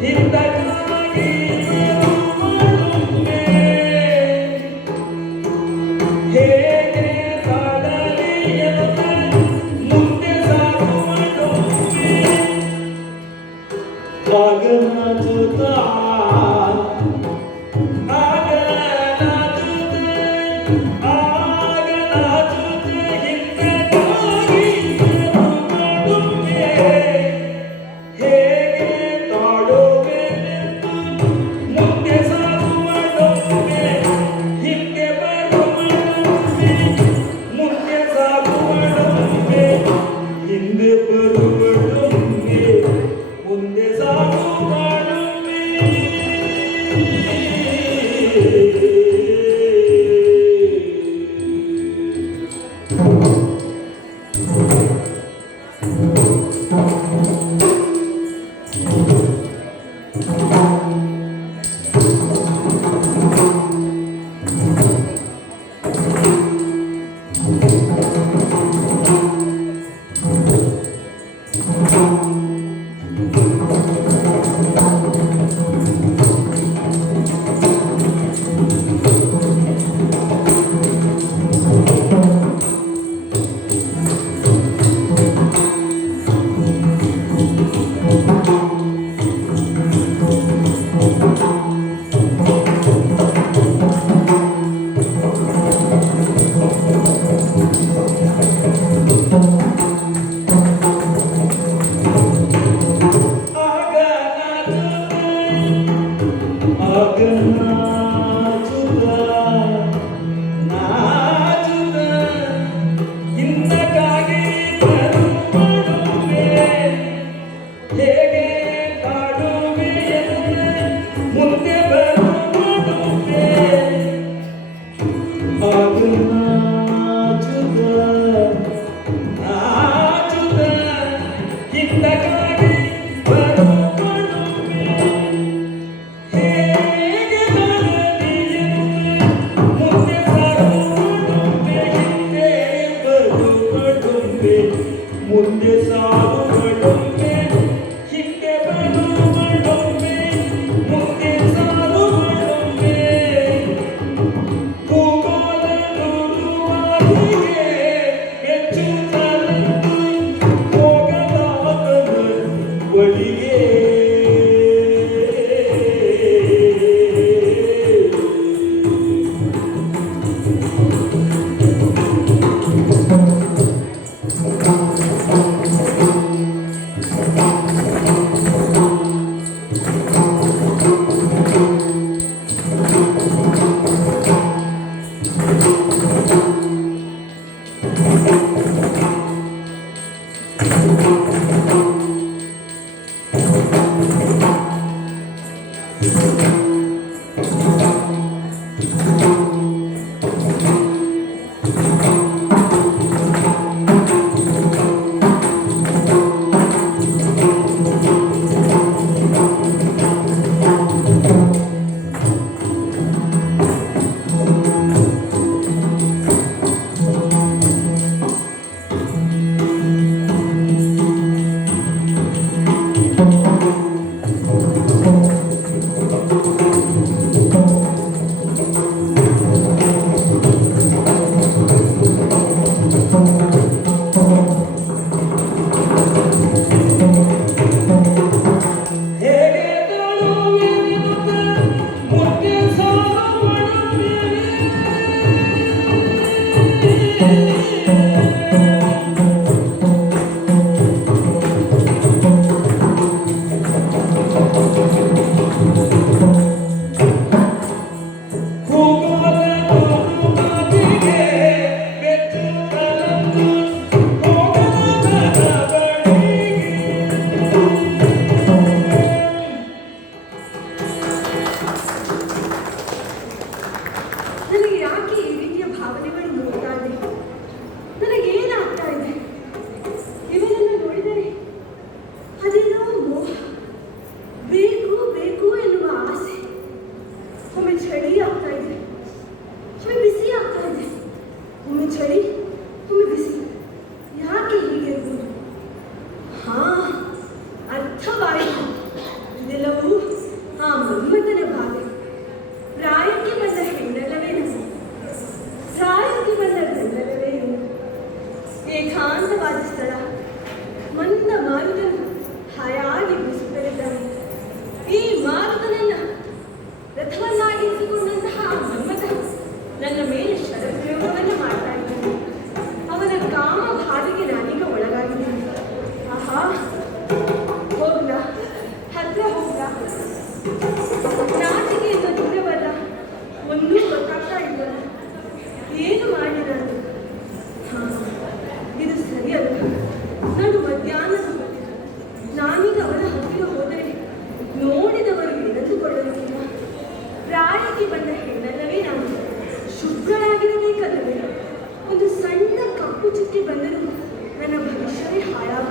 ಹಿಂದಕ್ಕಾಗಿ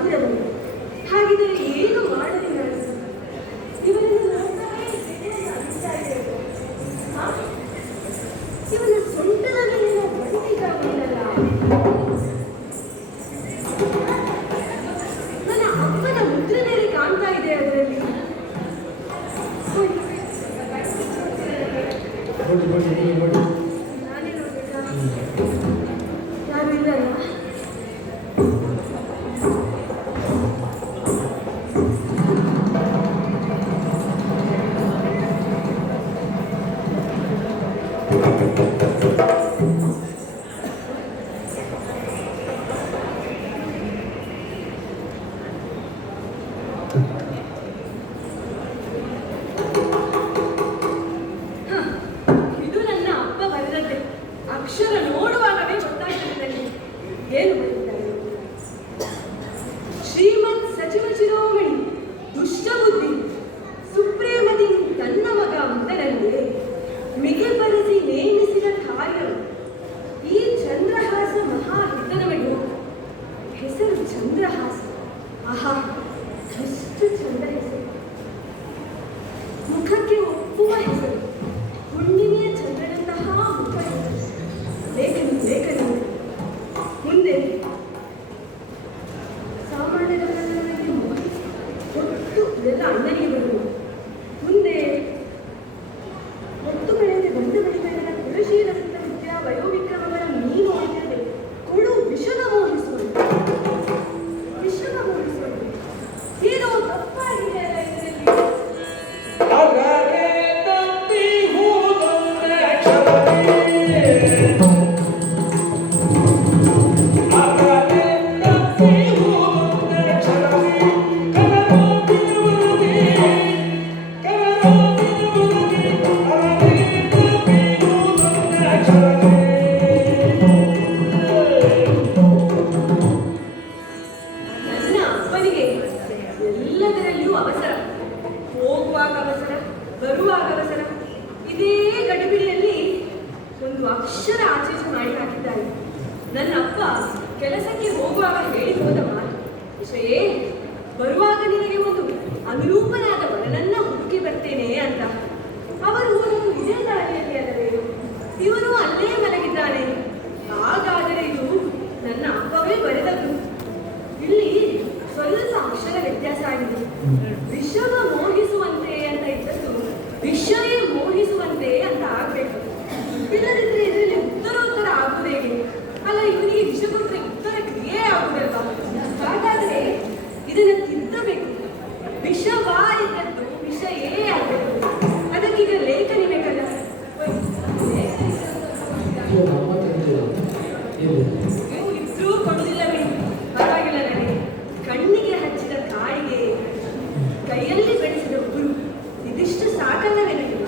ಸಾವಿರವರು. ಹಾಗಿದ್ದರೆ ಏನು ಮಾಡಲಿ ನಾನು? ಇವನನ್ನು ನೋಡ್ತಾನೆ ಅನಿಸ್ತಾ ಇದೆ. ಇವನ ಸೊಂಟದ ಮೇಲಿನ ಬಡಿಗಾಗಿಲ್ಲಲ್ಲ. ನನ್ನ ಅಪ್ಪನ ಮುದ್ರೆ ಬೇರೆ ಕಾಣ್ತಾ ಇದೆ ಅದರಲ್ಲಿ. ನಾನೇ ನೋಡ್ಬೇಕಾ? ಯಾರು ಇಲ್ಲಲ್ಲ. ಇದು ನನ್ನ ಅಪ್ಪ ಬರೆದದ್ದೇ. ಅಕ್ಷರ ನೋಡುವಾಗವೇ ಗೊತ್ತಾಗ್ತದೆ ನನಗೆ ಏನು ಬರೆದಿದ್ದಾರೆ. ಶ್ರೀಮತ್ ಸಚಿವ ಶಿರೋಮಣಿ ದುಷ್ಟಬುದ್ಧಿ ಸುಪ್ರೇಮದಿ ತನ್ನ ಮಗ ಮುದ್ದನಂತೆ ಮಿಗೆಪರಿಸಿ ನೇಮಿಸಿದ ಕಾರ್ಯ ಈ ಚಂದ್ರಹಾಸ ಮಹಾಹಿತನವನು. ಹೆಸರು ಚಂದ್ರಹಾಸ. ಆಹಾ, ಎಷ್ಟು ಚಂದ ಹೆಸರು! ಮುಖಕ್ಕೆ ಒಪ್ಪುವ ಹೆಸರು. ಹುಣ್ಣಿಮೆಯ ಚಂದ್ರನಂತಹ ಮುಖ ಹೆಸರು. ಲೇಖನಿ ಮುಂದೆ ಸಾಮಾನ್ಯದಲ್ಲಿ ಒಟ್ಟು ಎಲ್ಲ ಅಣ್ಣನಿಗೆ ಬರುವುದು. ಮುಂದೆ ಒತ್ತು ಬೆಳೆಯದೆ ಬಂದು ಬೆಳೆದ ಕುಲಶೀಲ ವಿದ್ಯಾ ವಯೋವಿಕ್ರಮಗಳ ನೀನು ಒಯ್ಯದೆ ಕೊಡು ವಿಷದ ಮೋಹಿಸುವಂತೆ. ಏನೋ ತಪ್ಪಾಗಿದೆ ಅಲ್ಲ ಇದರಲ್ಲಿ. ನನ್ನ ಅಪ್ಪನಿಗೆ ಎಲ್ಲದರಲ್ಲಿಯೂ ಅವಸರ. ಹೋಗುವಾಗ ಅವಸರ, ಬರುವಾಗ ಅವಸರ. ಇದೇ ಗಡಿಬಿಡಿಯಲ್ಲಿ ಒಂದು ಅಕ್ಷರ ಆಚರಣೆ ಮಾಡಿ ಹಾಕಿದ್ದಾರೆ. ನನ್ನ ಅಪ್ಪ ಕೆಲಸಕ್ಕೆ ಹೋಗುವಾಗ ಹೇಳಿ ಹೋದ ಮಾತು ವಿಷಯೇ, ಬರುವಾಗ ನಿನಗೆ ಒಂದು ಅನುರೂಪನಾದ ವರನನ್ನ ಹುಡುಕಿ ಬರ್ತೇನೆ ಅಂತ. ಅವರು ಹೋದದ್ದು ಇದೇ ದಾರಿಯಲ್ಲಿ ಅಲ್ಲವೇ? ಇವನು ಅಲ್ಲೇ ಮಲಗಿದ್ದಾನೆ. ಹಾಗಾದರೆ ಇದು ನನ್ನ ಅಪ್ಪವೇ ಬರೆದದ್ದು. ಇಲ್ಲಿ ಸ್ವಲ್ಪ ಅಕ್ಷರ ವ್ಯತ್ಯಾಸ ಆಗಿದೆ. ವಿಷವ ಮೋಹಿಸುವಂತೆ ಅಂತ ಇದ್ದದ್ದು ವಿಷವೇ ಮೋಹಿಸುವಂತೆ ಅಂತ ಆಗ್ಬೇಕು. ಇಲ್ಲದಿದ್ರೆ ಇದರಲ್ಲಿ ಉತ್ತರೋತ್ತರ ಆಗುವುದೇಗೆ? ಅಲ್ಲ, ಇವನಿಗೆ ವಿಷ ಕೊಟ್ಟರೆ ಉತ್ತರ ಕ್ರಿಯೆ ಆಗುವುದಲ್ವಾ? ಹಾಗಾದ್ರೆ ಇದನ್ನು ತಿದ್ದಬೇಕು. ವಿಷವ ಇದ್ದದ್ದು ವಿಷಯೇ ಆಗಬೇಕು. ಅದಕ್ಕೀಗ ಲೇಖನಿ ಬೇಕಲ್ಲ. ನೀವು ಇದ್ರೂ ಕೊಡುವುದಿಲ್ಲ ಬಿಡಿ, ಪರವಾಗಿಲ್ಲ. ನನಗೆ ಕಣ್ಣಿಗೆ ಹಚ್ಚಿದ ಕಾಯಿಗೆ ಕೈಯಲ್ಲಿ ಬೆಳೆಸಿದ ಗುರು ಇದಿಷ್ಟು ಸಾಕಲ್ಲವೇ ನನಗೆ?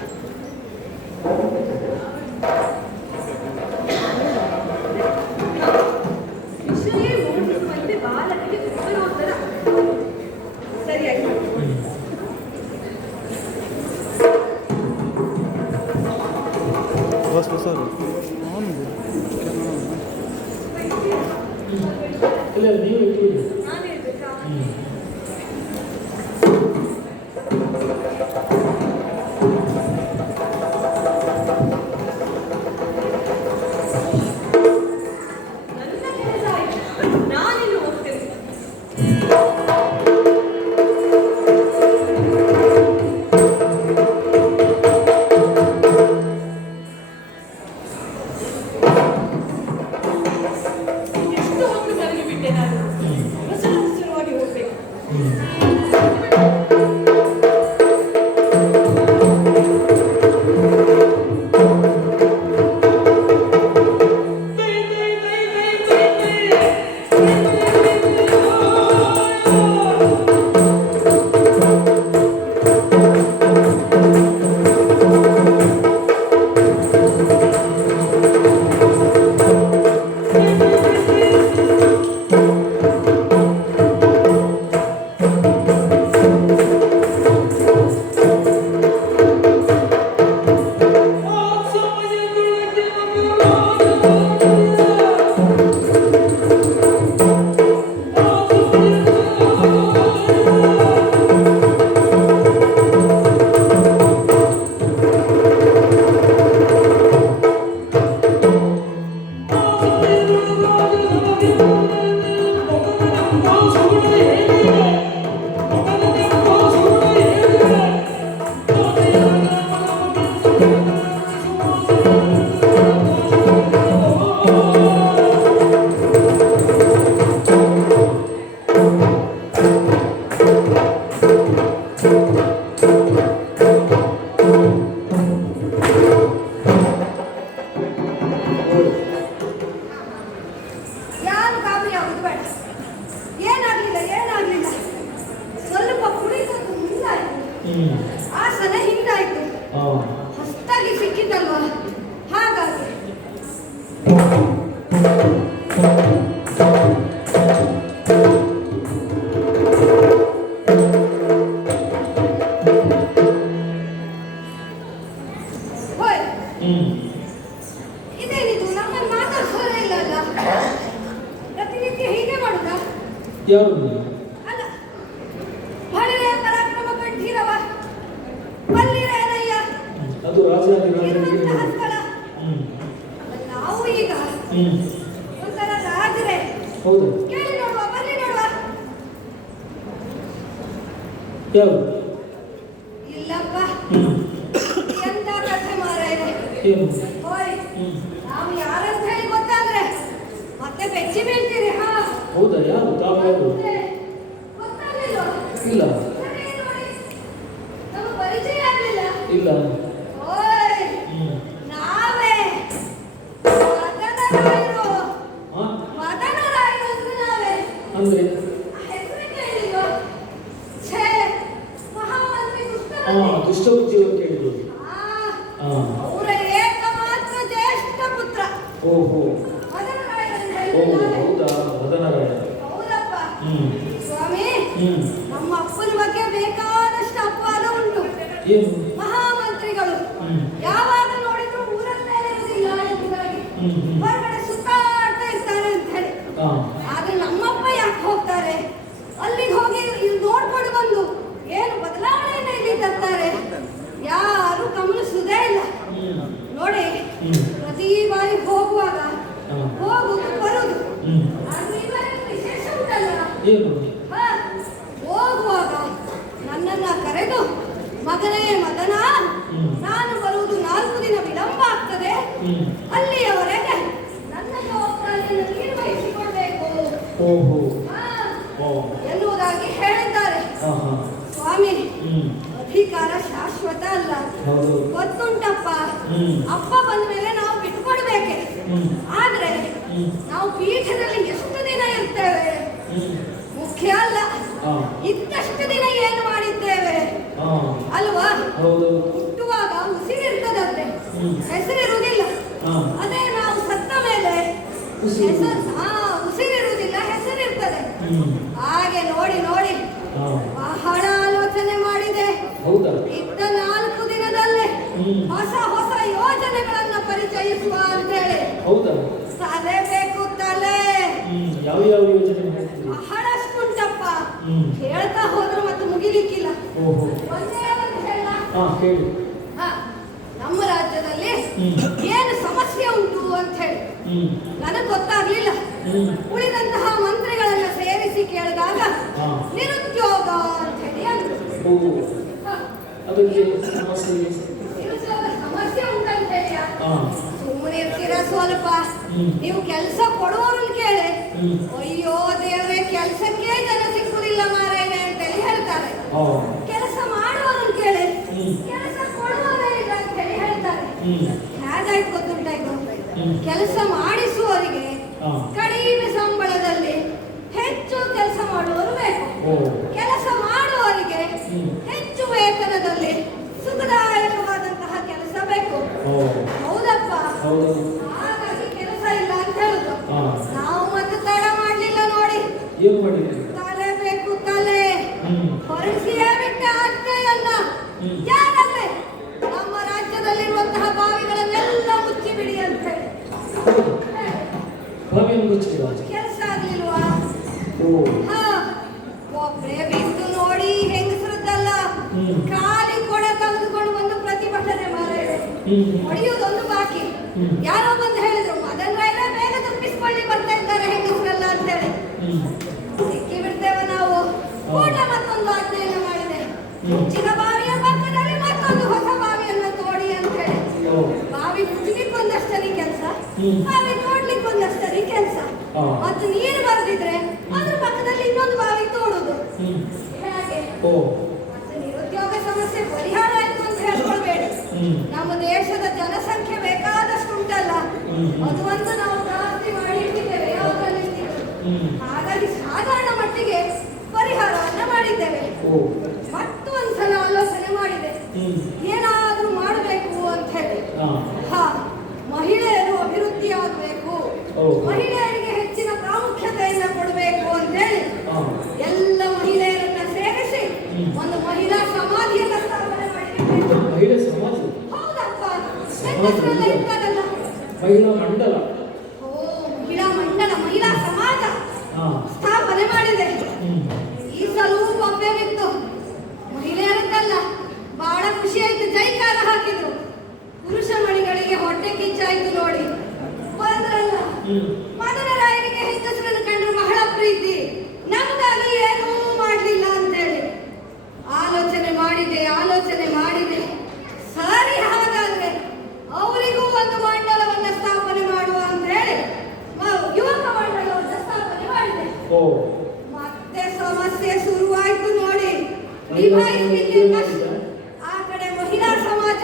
ವಿಷಯೇ ಮೋಹಿಸುವಂತೆ ಬಾಲಕಿಗೆ ಉತ್ತರೋತ್ತರ ಸರಿಯಾಗಿ. ನಾನೇ ಇರ್ಬೇಕಾ? ನನ್ನ ಕೆಲಸ ಆಯ್ತು, ನಾನಿನ್ನು ಹೋಗ್ತೇನೆ. ಎಷ್ಟು ಹೊತ್ತು ಮಲಗಿ ಬಿಟ್ಟೆ ನಾನು. ಅವಸರವಾಗಿ ಹೋಗ್ಬೇಕು. ಯಾರು ನೀವು? ಅಲ್ಲ, ಹೊಳೆಯ ಪರಾಕ್ರಮ ಕಂಠೀರವ ಮಲ್ಲಿರೇನಯ್ಯ ಅದು ರಾಜರಿಗೆ ಇರುವಂತಹ ಸ್ಥಳ. ನಾವು ಈಗ ಒಂಥರ ರಾಜರೇ. ಹೌದಾ? ಕೇಳಿ ನೋಡುವ, ಬನ್ನಿ ನೋಡುವ. ಯಾರು? ಇಲ್ಲಪ್ಪ, ಎಂತ ಕಥೆ ಮಾರಾಯರೆ. ಏನು? ಓಯ್, ನಾವು ಯಾರಂತ ಹೇಳಿ ಗೊತ್ತಾದ್ರೆ ಮತ್ತೆ ಬೆಚ್ಚಿ ಬೀಳ್ತೀರಿ. ಹಾ, ಹೌದಾ? ಯಾರು? ತಾವು ಯಾರು? ಗೊತ್ತಾಗ್ಲಿಲ್ವಾ? ಇಲ್ಲ. ಸರಿ ನೋಡಿ, ನಮ್ಮ ಪರಿಚಯ ಆಗ್ಲಿಲ್ಲ. ಇಲ್ಲ. ಓಯ್, ನಾವೇ ಮದನರಾಯರು. ಮದನರಾಯರು ಅಂದ್ರೆ ನಾವೇ. ಅಂದ್ರೆ ಹೆಸರು ಕೇಳಿಲ್ವಾ? ಛೇ, ಮಹಾಮಂತ್ರಿ ದುಷ್ಟಬುದ್ಧಿಯವರು ಕೇಳಿದ್ರು. ಅವರ ಏಕಮಾತ್ರ ಜ್ಯೇಷ್ಠ ಪುತ್ರ. ಓಹೋ, ಮದನರಾಯರು. ಹೌದಾ? ಮದನರಾಯ. ಹೌದಪ್ಪ ಸ್ವಾಮಿ. ನಮ್ಮ ಅಪ್ಪನ ಬಗ್ಗೆ ಬೇಕಾದಷ್ಟು ಅಪವಾದ ಉಂಟು. ಏನು? ಮಹಾಮಂತ್ರಿಗಳು ಯಾವಾಗ ನೋಡಿದ್ರು ಊರಲ್ಲೇ ಇರುವುದಿಲ್ಲ ಎಂಬುದಾಗಿ ಹೊರಗಡೆ ಸುತ್ತಾಡ್ತಾ ಇರ್ತಾರೆ ಅಂತ ಹೇಳಿ. ಆದ್ರೆ ನಮ್ಮಪ್ಪ ಯಾಕೆ ಹೋಗ್ತಾರೆ? ಅಲ್ಲಿಗೆ ಹೋಗಿ ಇಲ್ಲಿ ನೋಡ್ಕೊಂಡು ಬಂದು ಏನು ಬದಲಾವಣೆಯನ್ನ ಇಲ್ಲಿ ತರ್ತಾರೆ. ಯಾರು ಗಮನಿಸುವುದೇ ಇಲ್ಲ ನೋಡಿ. ಪ್ರತಿ ಬಾರಿ ಹೋಗುವಾಗ ಹೋಗುದು ಬರುದು. ಆದ್ರೆ ಇವತ್ತು ವಿಶೇಷ ಉಂಟಲ್ಲ. ಹೋಗುವಾಗ ನನ್ನನ್ನ ಕರೆದು, ಮಗನೇ ಮದನ, ನಾನು ಬರುವುದು 4 ದಿನ ವಿಳಂಬ ಆಗ್ತದೆ, ಅಲ್ಲಿಯವರೆಗೆ ನನ್ನ ಜವಾಬ್ದಾರಿಯನ್ನು ನಿರ್ವಹಿಸಿಕೊಳ್ಬೇಕು ಎನ್ನುವುದಾಗಿ ಹೇಳಿದ್ದಾರೆ. ಸ್ವಾಮಿ, ಅಧಿಕಾರ ಶಾಶ್ವತ ಅಲ್ಲ, ಗೊತ್ತುಂಟಪ್ಪ. ಅಪ್ಪ ಬಂದ ಮೇಲೆ ನಾವು ಬಿಟ್ಕೊಡ್ಬೇಕೆ. ಆದ್ರೆ ನಾವು ಪೀಠದಲ್ಲಿ ಎಷ್ಟು ದಿನ ಇರ್ತೇವೆ ಮುಖ್ಯ ಅಲ್ಲ, ಇದ್ದಷ್ಟು ದಿನ ಏನು ಮಾಡಿದ್ದೇವೆ ಅಲ್ವಾ? ಹುಟ್ಟುವಾಗ ಉಸಿರಿರ್ತದಂತೆ, ಹೆಸರಿರುವುದಿಲ್ಲ. ಅದೇ ನಾವು ಸತ್ತ ಮೇಲೆ ಉಸಿರಿರುವುದಿಲ್ಲ, ಹೆಸರಿರ್ತದೆ. ಹಾಗೆ ನೋಡಿ ನೋಡಿ ಬಹಳ ಆಲೋಚನೆ ಮಾಡಿದೆ. ಇದ್ದ 4 ದಿನದಲ್ಲೇ ಹೊಸ ಹೊಸ ಯೋಜನೆಗಳನ್ನ ಪರಿಚಯಿಸುವ ಅಂತೇಳಿ. ತಲೆ ಬೇಕು, ತಲೆ. ಯಾವ ಯಾವ ಯೋಜನೆ ಬಹಳಷ್ಟುಂಟಪ್ಪ. ಹೇಳ್ತಾ ಹೋದ್ರೆ ಮತ್ತೆ ಮುಗಿಲಿಕ್ಕಿಲ್ಲ. ಒಂದೇ ಒಂದು ಹೇಳಿ. ನಮ್ಮ ರಾಜ್ಯದಲ್ಲಿ ಏನು ಸಮಸ್ಯೆ ಉಂಟು ಅಂತ ಹೇಳಿ ನನಗೆ ಗೊತ್ತಾಗ್ಲಿಲ್ಲ. ಉಳಿದಂತಹ ಮಂತ್ರಿಗಳನ್ನ ಸೇರಿಸಿ ಕೇಳಿದಾಗ ನಿರುದ್ಯೋಗ ಅಂತ ಹೇಳಿ ಅಂದ್ರು. ನಿರುದ್ಯೋಗ ಸಮಸ್ಯೆ ಉಂಟಂತ ಹೇಳಿ ಸುಮ್ಮನೆ ಇರ್ತೀರ ಸ್ವಲ್ಪ. ನೀವು ಕೆಲಸ ಕೊಡುವವರನ್ನು ಕೇಳಿ, ಅಯ್ಯೋ ದೇವರೇ, ಕೆಲಸಕ್ಕೆ ಜನ ಸಿಕ್ಕುದಿಲ್ಲ ಮಾರೇನೆ ಅಂತೇಳಿ ಹೇಳ್ತಾರೆ. ಕೆಲಸ ಮಾಡುವವರನ್ನು ಕೇಳಿ, ಕೆಲಸ ಕೊಡುವವರೇ ಇಲ್ಲ ಅಂತ ಹೇಳಿ ಹೇಳ್ತಾರೆ. ಹೇಗಾಯ್ತು ಗೊತ್ತುಂಟ ಇದು? ಕೆಲಸ ಮಾಡಿಸುವವರಿಗೆ ಕಡಿಮೆ ಸಂಬಳದಲ್ಲಿ ಹೆಚ್ಚು ಕೆಲಸ ಮಾಡುವವರು ಬೇಕು. ಕೆಲಸ ಮಾಡುವವರಿಗೆ ಹೆಚ್ಚು ವೇತನದಲ್ಲಿ ಸುಖದಾಯಕವಾದಂತಹ ಕೆಲಸ ಬೇಕು. ಹೌದಪ್ಪ. ಹಾಗಾಗಿ ಕೆಲಸ ಇಲ್ಲ ಅಂತ ಹೇಳುದು. ನಾವು ಮತ್ತೆ ತಡ ಮಾಡ್ಲಿಲ್ಲ ನೋಡಿ. ತಲೆ ಬೇಕು, ತಲೆ. ಹೊರಸಿಯೇ ಬಿಟ್ಟ ಅಜ್ಞೆಯನ್ನ. ಯಾರಲ್ಲೇ ನಮ್ಮ ರಾಜ್ಯದಲ್ಲಿರುವಂತಹ ಬಾವಿಗಳನ್ನೆಲ್ಲ ಮುಚ್ಚಿ ಬಿಡಿ ಅಂತ ಹೇಳಿ. ಕೆಲಸ ಆಗ್ಲಿಲ್ವಾ? ಒಬ್ಬರೇ ಬಿಟ್ಟು ನೋಡಿ ಹೆಂಗಸರದ್ದಲ್ಲ. ಖಾಲಿ ಕೊಡೆ ತೆಗೆದುಕೊಂಡು ಬಂದು ಪ್ರತಿಭಟನೆ ಮಾಡಿದೆ. ಹೊಡೆಯುವುದೊಂದು ಬಾಕಿ. ಯಾರೋ ಬಂದು ಹೇಳಿದ್ರು, ಮದನರಾಯರ ಬೇಗ ತಪ್ಪಿಸಿಕೊಳ್ಳಿ ಬರ್ತಾ ಇದ್ದಾರೆ ಹೆಂಗಸರಲ್ಲ ಅಂತ ಹೇಳಿ. ಸಿಕ್ಕಿ ಬಿಡ್ತೇವೆ ನಾವು. ಕೂಡಲೇ ಮತ್ತೊಂದು ಆಜ್ಞೆಯನ್ನು ಮಾಡಿದೆ. ಮುಚ್ಚಿದ ಬಾವಿಯ ಪಕ್ಕದಲ್ಲಿ ಮತ್ತೊಂದು ಹೊಸ ಬಾವಿಯನ್ನು ತೋಡಿ ಅಂತ ಹೇಳಿ. ಬಾವಿ ಮುಚ್ಚಲಿಕ್ಕೆ ಒಂದಷ್ಟರಿ ಕೆಲಸ, ಬಾವಿ ತೋಡ್ಲಿಕ್ಕೆ ಒಂದಷ್ಟರಿ ಕೆಲಸ. ಮತ್ತು ನೀರು ಬರೆದಿದ್ರೆ ಅದ್ರ ಪಕ್ಕದಲ್ಲಿ ಇನ್ನೊಂದು ಬಾವಿ ತೋಡುದು. ಹಾಗೆ ಮತ್ತೆ ನಿರುದ್ಯೋಗ ಸಮಸ್ಯೆ ಪರಿಹಾರ ಆಯ್ತು ಅಂತ ಹೇಳ್ಕೊಳ್ಬೇಡಿ. ನಮ್ಮ ದೇಶದ ಜನಸಂಖ್ಯೆ ಬೇಕಾದಷ್ಟು ಉಂಟಲ್ಲ, ಅದು ಒಂದು ನಾವು ಜಾಸ್ತಿ ಮಾಡಿ ಇಟ್ಟಿದ್ದೇವೆ ಯಾವುದ್ರಲ್ಲಿ. ಹಾಗಾಗಿ ಸಾಧಾರಣ ಮಟ್ಟಿಗೆ ಪರಿಹಾರವನ್ನ ಮಾಡಿದ್ದೇವೆ. ಮತ್ತೊಂದ್ಸಲ ಆಲೋಚನೆ ಮಾಡಿದೆ, ಏನಾದ್ರೂ ಮಾಡಬೇಕು ಅಂತ ಹೇಳಿ. ಮಹಿಳೆಯರು ಅಭಿವೃದ್ಧಿ ಆಗಬೇಕು, ಮಹಿಳೆಯರಿಗೆ ಹೆಚ್ಚಿನ ಪ್ರಾಮುಖ್ಯತೆಯನ್ನು ಕೊಡಬೇಕು ಅಂತ ಹೇಳಿ ಎಲ್ಲ ಮಹಿಳೆಯರನ್ನ ಸೇರಿಸಿ ಒಂದು ಮಹಿಳಾ ಸಮಾಧಿಯನ್ನ ಸ್ಥಾಪನೆ ಮಾಡಿದ್ದೇವೆ. ಹೌದಪ್ಪ, ಇರ್ತಾರಲ್ಲ ಮಹಿಳಾ ಮಂಡಲ, ಮಹಿಳಾ ಮಂಡಲ, ಮಹಿಳಾ ಸಮಾಜ ಸ್ಥಾಪನೆ ಸ್ಥಾಪನೆ ಮಾಡಿದೆ. ಹ್ಮ್. ಈ ಸಲವೂ ಬೊಬ್ಬೆ ಬಿತ್ತು. ಮಹಿಳೆಯರದ್ದಲ್ಲ, ಬಹಳ ಖುಷಿ ಆಯ್ತು. ಜೈಕಾರ ಹಾಕಿದ್ರು. ಪುರುಷ ಮಣಿಗಳಿಗೆ ಹೊಟ್ಟೆ ಕಿಚ್ಚಾಯ್ತು ನೋಡಿ. ಬಂದ್ರಲ್ಲ ಹ್ಮ್. ಮದನರಾಯನಿಗೆ ಹೆಂಗಸರನ್ನು ಕಂಡ್ರೆ ಬಹಳ ಪ್ರೀತಿ. ನಮಗಾಗಿ ಏನೂ ಮಾಡಲಿಲ್ಲ ಅಂತೇಳಿ ಆಲೋಚನೆ ಮಾಡಿದೆ. ಸರಿ, ಹಾಗಾದ್ರೆ ಅವರಿಗೂ ಒಂದು ಮಂಡಲವನ್ನ ಸ್ಥಾಪನೆ ಮಾಡುವ ಅಂತ ಹೇಳಿ ಯುವಕ ಮಂಡಲವನ್ನ ಸ್ಥಾಪನೆ ಮಾಡಿದೆ. ಓ, ಮತ್ತೆ ಸಮಸ್ಯೆ ಶುರುವಾಯ್ತು ನೋಡಿ. ನಿಭಾಯಿಸಲಿಕ್ಕೆ ಕಷ್ಟ. ಆ ಕಡೆ ಮಹಿಳಾ ಸಮಾಜ,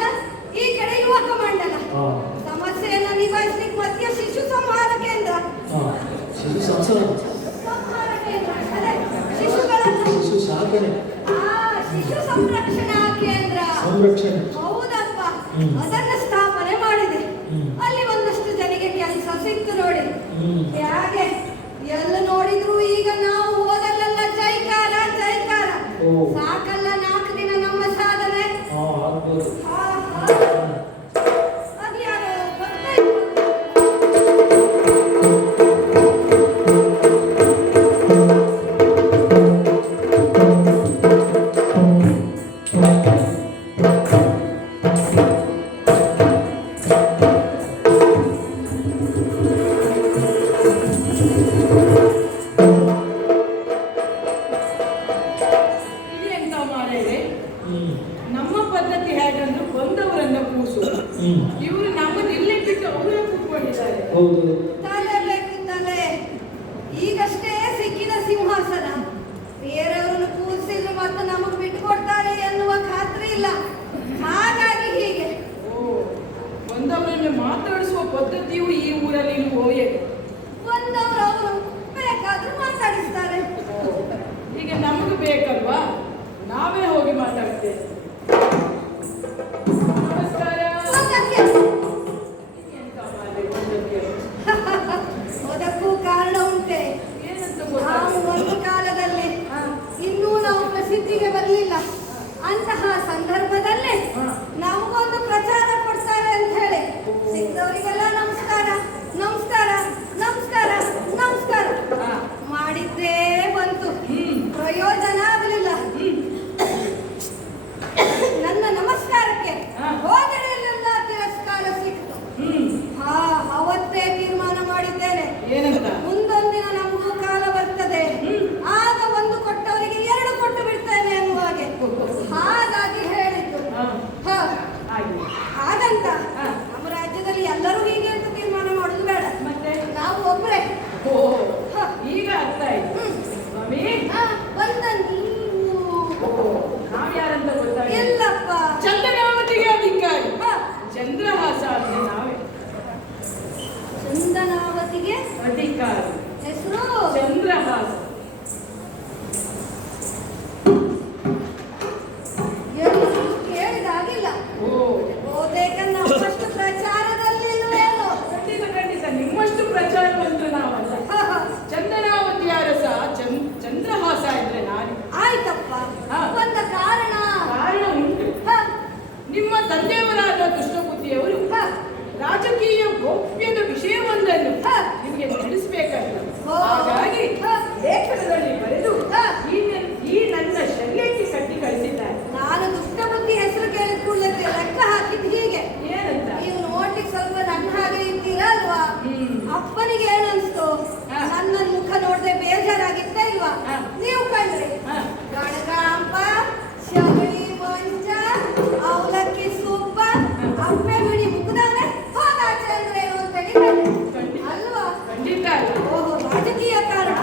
ಈ ಕಡೆ ಯುವಕ ಮಂಡಲ. ಹಾ. ಸಮಸ್ಯೆಯನ್ನ ನಿಭಾಯಿಸಲಿಕ್ಕೆ ಮಧ್ಯ ಶಿಶು ಸಂಹಾರ ಕೇಂದ್ರ. ಹಾ. ಶಿಶು ಸಂಸಾರ, ಸಂಹಾರ ಕೇಂದ್ರ, ಅದೇ ಶಿಶುಗಳನ್ನು ಶಿಶು ಸಾಕಣೆ, ಶಿಶು ಸಂರಕ್ಷಣಾ ಕೇಂದ್ರ. ಸಂರಕ್ಷಣೆ. ಹೌದಪ್ಪ, ಹ್ಮ್. ಅದನ್ನ ಸ್ಥಾಪನೆ ಮಾಡಿದೆ. ಹ್ಮ್. ಅಲ್ಲಿ ಒಂದಷ್ಟು ಜನಿಗೆ ಕೆಲಸ ಸಿಕ್ತು ನೋಡಿ. ಹ್ಮ್. ಹೇಗೆ ಎಲ್ಲ ನೋಡಿದ್ರು ಈಗ ನಾವು ಓದಲ್ಲೆಲ್ಲ ಜೈಕಾರ. ಓ. ಸಾಕಲ್ಲ 4 ದಿನ ನಮ್ಮ ಸಾಧನೆ. ಹಾ, ಆಗ್ಬೋದು. ಅದ್ಯಾರೋ ಗೊತ್ತಾಯ್ತು. ಇದೆಂತ ಮಾರೇರೆ? ಹ್ಮ್. ನಮ್ಮ ಪದ್ಧತಿ ಹೇಗಂದ್ರೆ ಬಂದವರನ್ನ ಕೂಸು. ಹ್ಮ್. ಇವರು ನಮ್ಮನ್ನು ಇಲ್ಲೇ ಬಿಟ್ಟು ಅವರೇ ಕೂತ್ಕೊಂಡಿದ್ದಾರೆ. ಹೌದು. ತಲೆ ಬೇಕು ತಲೆ. ಈಗಷ್ಟೇ ಸಿಕ್ಕಿದ ಸಿಂಹಾಸನ. ಬೇರೆಯವರನ್ನು ಕೂರಿಸಿದ್ರೆ ಮತ್ತೆ ನಮಗ್ ಬಿಟ್ಟುಕೊಡ್ತಾರೆ ಎನ್ನುವ ಖಾತ್ರಿ ಇಲ್ಲ. ಹಾಗಾಗಿ ಹೀಗೆ ಓ, ಬಂದವರನ್ನು ಮಾತಾಡಿಸುವ ಪದ್ಧತಿಯು ಈ ಊರಲ್ಲಿ ಇಲ್ವೋ ಏನು? ಬಂದವರು ಅವರು ಬೇಕಾದ್ರೂ ಮಾತಾಡಿಸ್ತಾರೆ. ಈಗ ನಮಗೆ ಬೇಕಲ್ವಾ, ನಾವೇ ಹೋಗಿ ಮಾತಾಡ್ತೇವೆ. ನಮಸ್ಕಾರ. ಅದಕ್ಕೆ ಎಂತ ಮಾರ್ರೆ ಬಂದದ್ದು? ಅದಕ್ಕೂ ಕಾರಣ ಉಂಟೆ. ಏನಂತ ನಾವು ಗೊತ್ತಾಗ್ತದೆ? ಒಂದು ಕಾಲದಲ್ಲಿ ಇನ್ನೂ ನಾವು ಪ್ರಸಿದ್ಧಿಗೆ ಬರಲಿಲ್ಲ. ಅಂತಹ ಸಂದರ್ಭದಲ್ಲಿ ನಮಗೊಂದು ಪ್ರಚಾರ ಕೊಡ್ತಾರೆ ಅಂತ ಹೇಳಿ ಸಿಕ್ಕದವರಿಗೆಲ್ಲ ನಮಸ್ಕಾರ ಮಾಡಿದ್ದೇ ಬಂತು. ಪ್ರಯೋಜನ ಆಗಲಿಲ್ಲ. ನನ್ನ ನಮಸ್ಕಾರಕ್ಕೆ ಹೋದರೆಲ್ಲ ತಿರಸ್ಕಾರ ಸಿಕ್ತು. ಅವತ್ತೇ ತೀರ್ಮಾನ ಮಾಡಿದ್ದೇನೆ, ಏನಂತ? ಮುಂದೊಂದಿನ ನಮಗೂ ಕಾಲ ಬರ್ತದೆ, ಆಗ ಒಂದು ಕೊಟ್ಟವರಿಗೆ 2 ಕೊಟ್ಟು ಬಿಡ್ತೇನೆ ಎನ್ನುವ ಹಾಗೆ. ಹಾಗಾಗಿ ಹೇಳಿದ್ದು. ಹಾಗಂತ ನಮ್ಮ ರಾಜ್ಯದಲ್ಲಿ ಎಲ್ಲರೂ ಹೀಗೆ ಅಂತ ತೀರ್ಮಾನ ಮಾಡುದು ಬೇಡ. ಮತ್ತೆ ನಾವು ಒಬ್ಬರೇ. ಓ, ಈಗ ಅರ್ಥ ಆಯ್ತು. ಸ್ವಾಮಿ, ಬಂದ ನೀವು ನಾವ್ಯಾರಂತ ಗೊತ್ತಾಗಿಲ್ಲ. ಎಲ್ಲಪ್ಪ ಚಂದನಾವತಿಗೆ ಅಧಿಕಾರಿ. ಚಂದ್ರಹಾಸ ಅಂದ್ರೆ ನಾವೇ. ಚಂದನಾವತಿಗೆ ಅಧಿಕಾರಿ ಹೆಸರು ಚಂದ್ರಹಾಸ. ಕೇಳಿದಾಗಿಲ್ಲ. ಓ, ಬಹುತೇಕ ನಮ್ಮಷ್ಟು ಪ್ರಚಾರದಲ್ಲಿಲ್ವೇನೋ. ಖಂಡಿತ ನಿಮ್ಮಷ್ಟು ಪ್ರಚಾರವಂತೂ ನಾವಲ್ಲ. ಚಂದನಾವತಿಯ ಅರಸ ಚಂದ್ರಹಾಸ ಇದ್ರೆ ನಾನು. ಆಯ್ತಪ್ಪ, ಒಂದ ಕಾರಣ ಉಂಟು. ನಿಮ್ಮ ತಂದೆಯವರಾದ ದುಷ್ಟಬುದ್ಧಿಯವರು ರಾಜಕೀಯ ಗೌಪ್ಯದ ವಿಷಯವೊಂದನ್ನು ನಿಮಗೆ ತಿಳಿಸಬೇಕಾಗಿಲ್ಲ. ಹಾಗಾಗಿ ಲೇಖನದಲ್ಲಿ ಬರೆದು ಈ ನನ್ನ ಶಲ್ಯಕ್ಕೆ ಕಟ್ಟಿ ಕಳಿಸಿದ್ದಾರೆ. ನಾನು ದುಷ್ಟಬುದ್ಧಿ ಹೆಸರು ಕೇಳಿದ ಕೂಡಲೇ ಲೆಕ್ಕ ಹಾಕಿದ್ದು ಹೀಗೆ. ಏನಂತ? ನೀವು ನೋಡ್ಲಿಕ್ಕೆ ಸ್ವಲ್ಪ ನನ್ನ ಹಾಗೆ ಇದ್ದೀರಾ ಅಲ್ವಾ? ಅಪ್ಪನಿಗೆ ಏನನ್ಸ್ತು? ನನ್ನ ಮುಖ ನೋಡದೆ ಬೇಜಾರಾಗಿತ್ತ ಇಲ್ವಾ? ನೀವು ಕಂಡ್ರಿ ಗಣಗಾಂಪ, ಶಬರಿ ಮಂಚ, ಅವಲಕ್ಕಿ ಸೂಪ, ಅಪ್ಪೆ ಬಿಡಿ ಮುಖದವೇ ಹೋದಾಚೆ ಅಂದ್ರೆ ಏನು ಅಂತ ಹೇಳಿ ಅಲ್ವಾ? ಖಂಡಿತ. ಓಹೋ, ರಾಜಕೀಯ ಕಾರಣ.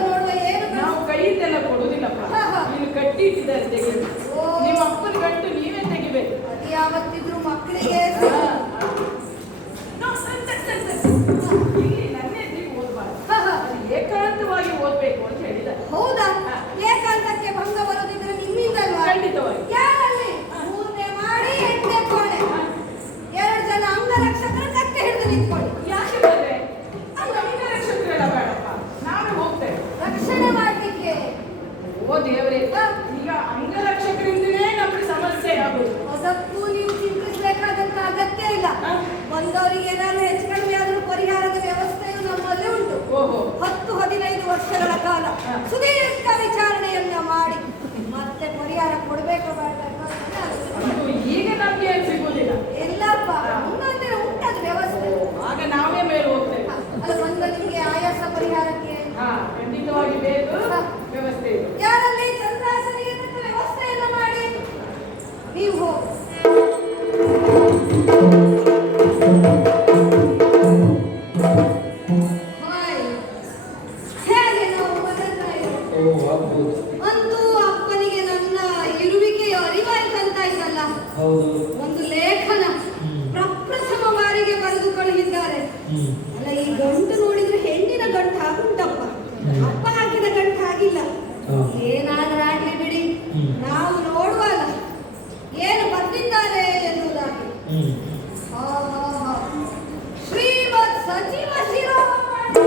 ನೋಡುವ ಏನು ನಾವು ಕೈಯಿಂದೆಲ್ಲ ಕೊಡುದಿಲ್ಲಪ್ಪ. ನೀನು ಕಟ್ಟಿ ಇಟ್ಟಿದ್ದಾರೆ ತೆಗೆದು. ನಿಮ್ಮ ಅಪ್ಪನ ಗಂಟು ನೀವೇ ತೆಗಿಬೇಕು. ಅದು ಯಾವತ್ತಿದ್ರು ಮಕ್ಕಳಿಗೆ ಇಲ್ಲಿ ನನ್ನೇ ನೀವು ಓದ್ಬಾರ್ದು, ಏಕಾಂತವಾಗಿ ಓದ್ಬೇಕು ಅಂತ ಹೇಳಿದ್ದಾರೆ. ಹೌದಾ? ಏಕಾಂತಕ್ಕೆ ಭಂಗ ಬರೋದಿದ್ರೆ ನಿಮ್ಮಿಂದಲ್ವಾ? ಖಂಡಿತವಾಗಿ. ಯಾರಲ್ಲಿ 3ನೇ ಮಾಡಿ 8ನೇ ಕೋಣೆ 2 ಜನ ಅಂಗರಕ್ಷಕರು ಕತ್ತೆ ಹಿಡಿದು ನಿಂತ್ಕೊಳ್ಳಿ. ಯಾಕೆ ಬಂದ್ರೆ ಅಂಗರಕ್ಷಕರೆಲ್ಲ ಬೇಡಪ್ಪ, ನಾವೇ ಹೋಗ್ತೇವೆ ರಕ್ಷಣೆ ಮಾಡ್ಲಿಕ್ಕೆ. ಓ ದೇವರೇ, ಈಗ ಅಂಗರಕ್ಷಕರಿಂದಲೇ ನಮ್ಗೆ ಸಮಸ್ಯೆ ಆಗೋದು. ಅದಕ್ಕೂ ನೀವು ಚಿಂತಿಸಬೇಕಾದಂತ ಹ್ಮ್ ಅಲ್ಲ ಈ ಗಂಟು ನೋಡಿದ್ರೆ ಹೆಣ್ಣಿನ ಗಂಟು ಹಾಕುಂಟಪ್ಪ, ಅಪ್ಪ ಹಾಕಿದ ಗಂಟು ಹಾಗಿಲ್ಲ. ಹಾ. ಏನಾದ್ರೂ ಆಗ್ಲಿ ಬಿಡಿ, ಹ್ಮ್. ನಾವು ನೋಡುವಲ್ಲ ಏನು ಬಂದಿದ್ದಾರೆ ಎನ್ನುವುದಾಗಿ. ಹ್ಮ್ ಶ್ರೀಮತ್ ಸಚಿವ ಶಿರೋಮಣಿ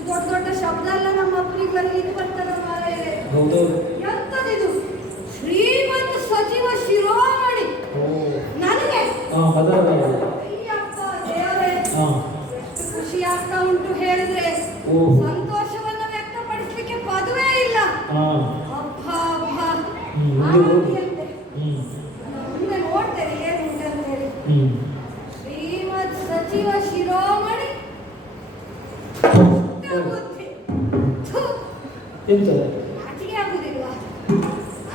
ದೊಡ್ಡ ದೊಡ್ಡ ಶಬ್ದ ಎಲ್ಲ ನಮ್ಮ ಅಪ್ಪನಿಗೆ ಬರ್ಲಿಕ್ಕೆ ಬರ್ತದ ಮಾರಾಯರೇ. ಹೌದೌದು. ಎಂತದಿದು ಶ್ರೀಮಂತ ಸಚಿವ ಶಿರೋಮಣಿ ಓ ನನಗೆ ಹಾ ಬದಲಾವಣೆ. ಅಯ್ಯಪ್ಪ ದೇವರೇ, ಹಾ ಎಷ್ಟು ಖುಷಿ ಆಗ್ತಾ ಉಂಟು ಹೇಳಿದ್ರೆ ಓ ಸಂತೋಷವನ್ನ ವ್ಯಕ್ತಪಡಿಸ್ಲಿಕ್ಕೆ ಪದವೇ ಇಲ್ಲ. ಹಾ ಅಬ್ಬಾ ಅಬ್ಬಾ ಹ್ಮ್ ಆನಂದಿಯಂತೆ. ಹ್ಮ್ ಮುಂದೆ ನೋಡ್ತೇನೆ ಏನುಂಟು ಅಂತ ಹೇಳಿ. ಹ್ಮ್ ಶ್ರೀಮತ್ ಸಚಿವ ಶಿರೋಮಣಿ ಬುದ್ಧಿ. ಥು, ಎಂತದ? ನಾಚಿಕೆ ಆಗುದಿಲ್ವಾ?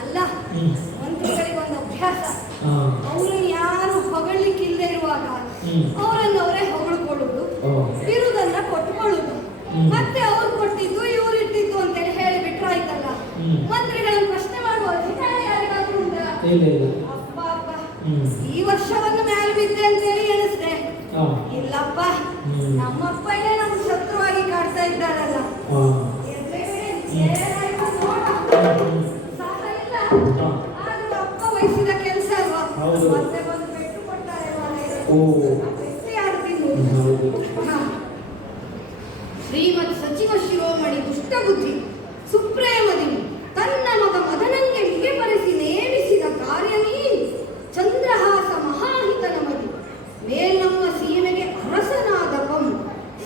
ಅಲ್ಲ, ಹ್ಮ್ ಮಂತ್ರಿಗಳಿಗೆ ಒಂದು ಅಭ್ಯಾಸ, ಹಾ ಅವರು ಯಾರು ಹೊಗಳಿಕ್ಕಿಲ್ಲದೆ ಇರುವಾಗ ಹ್ಮ್ ಅವರನ್ನು ಅವರೇ ಹೊಗಳ್ಕೊಳ್ಳುವುದು, ಓ ಇರುವುದನ್ನ ಕೊಟ್ಟುಕೊಳ್ಳುವುದು, ಹ್ಮ್. ಮತ್ತೆ ಅವ್ರು ಕೊಟ್ಟಿದ್ದು ಇವ್ರು ಇಟ್ಟಿದ್ದು ಅಂತೇಳಿ ಹೇಳಿಬಿಟ್ರೆ ಆಯ್ತಲ್ಲ. ಹ್ಮ್. ಮಂತ್ರಿಗಳನ್ನು ಪ್ರಶ್ನೆ ಮಾಡುವ ಅಧಿಕಾರ ಯಾರಿಗಾದ್ರೂ ಉಂಟಾ? ಇಲ್ಲ ಇಲ್ಲ. ಅಪ್ಪ ಅಪ್ಪ, ಹ್ಮ್ ಈ ವರ್ಷವನ್ನು ಮೇಲೆ ಬಿದ್ದೆ ಅಂತೇಳಿ ಎಣಿಸ್ದೆ. ಹಾ ಇಲ್ಲಪ್ಪ, ಹ್ಮ್. ನಮ್ಮಪ್ಪನೇ ನಮ್ಗೆ ಶತ್ರುವಾಗಿ ಕಾಡ್ತಾ ಇದ್ದಾರಲ್ಲ. ಹಾ ಏನಾಯ್ತು ನೋಡು. ಹ್ಮ್. ಸಾಲ ಇಲ್ಲ, ಹಾ. ಆದ್ರೂ ಅಪ್ಪ ವಹಿಸಿದ ಕೆಲಸ ಅಲ್ವಾ, ಹೌದು. ಮತ್ತೆ ಬಂದು ಪೆಟ್ಟು ಕೊಡ್ತಾರೆ ಮಾರಾಯರೇ. ಓ ಪೆಟ್ಟು ಯಾರು ತಿನ್ನು? ಹೌದು. ಹಾ. ಶ್ರೀಮತ್ ಸಚಿವ ಶಿರೋಮಣಿ ದುಷ್ಟಬುದ್ಧಿ ಸುಪ್ರೇಮದಿ ತನ್ನ ಮಗ ಮದನಂಗೆ ಮಿಗೆಪರಿಸಿ ನೇಮಿಸಿದ ಕಾರ್ಯ ನೀನು ಚಂದ್ರಹಾಸ ಮಹಾಹಿತನ ಮದಿ ಮೇಲ್ನಮ್ಮ ಸೀಮೆಗೆ ಅರಸನಾದ ಕಂ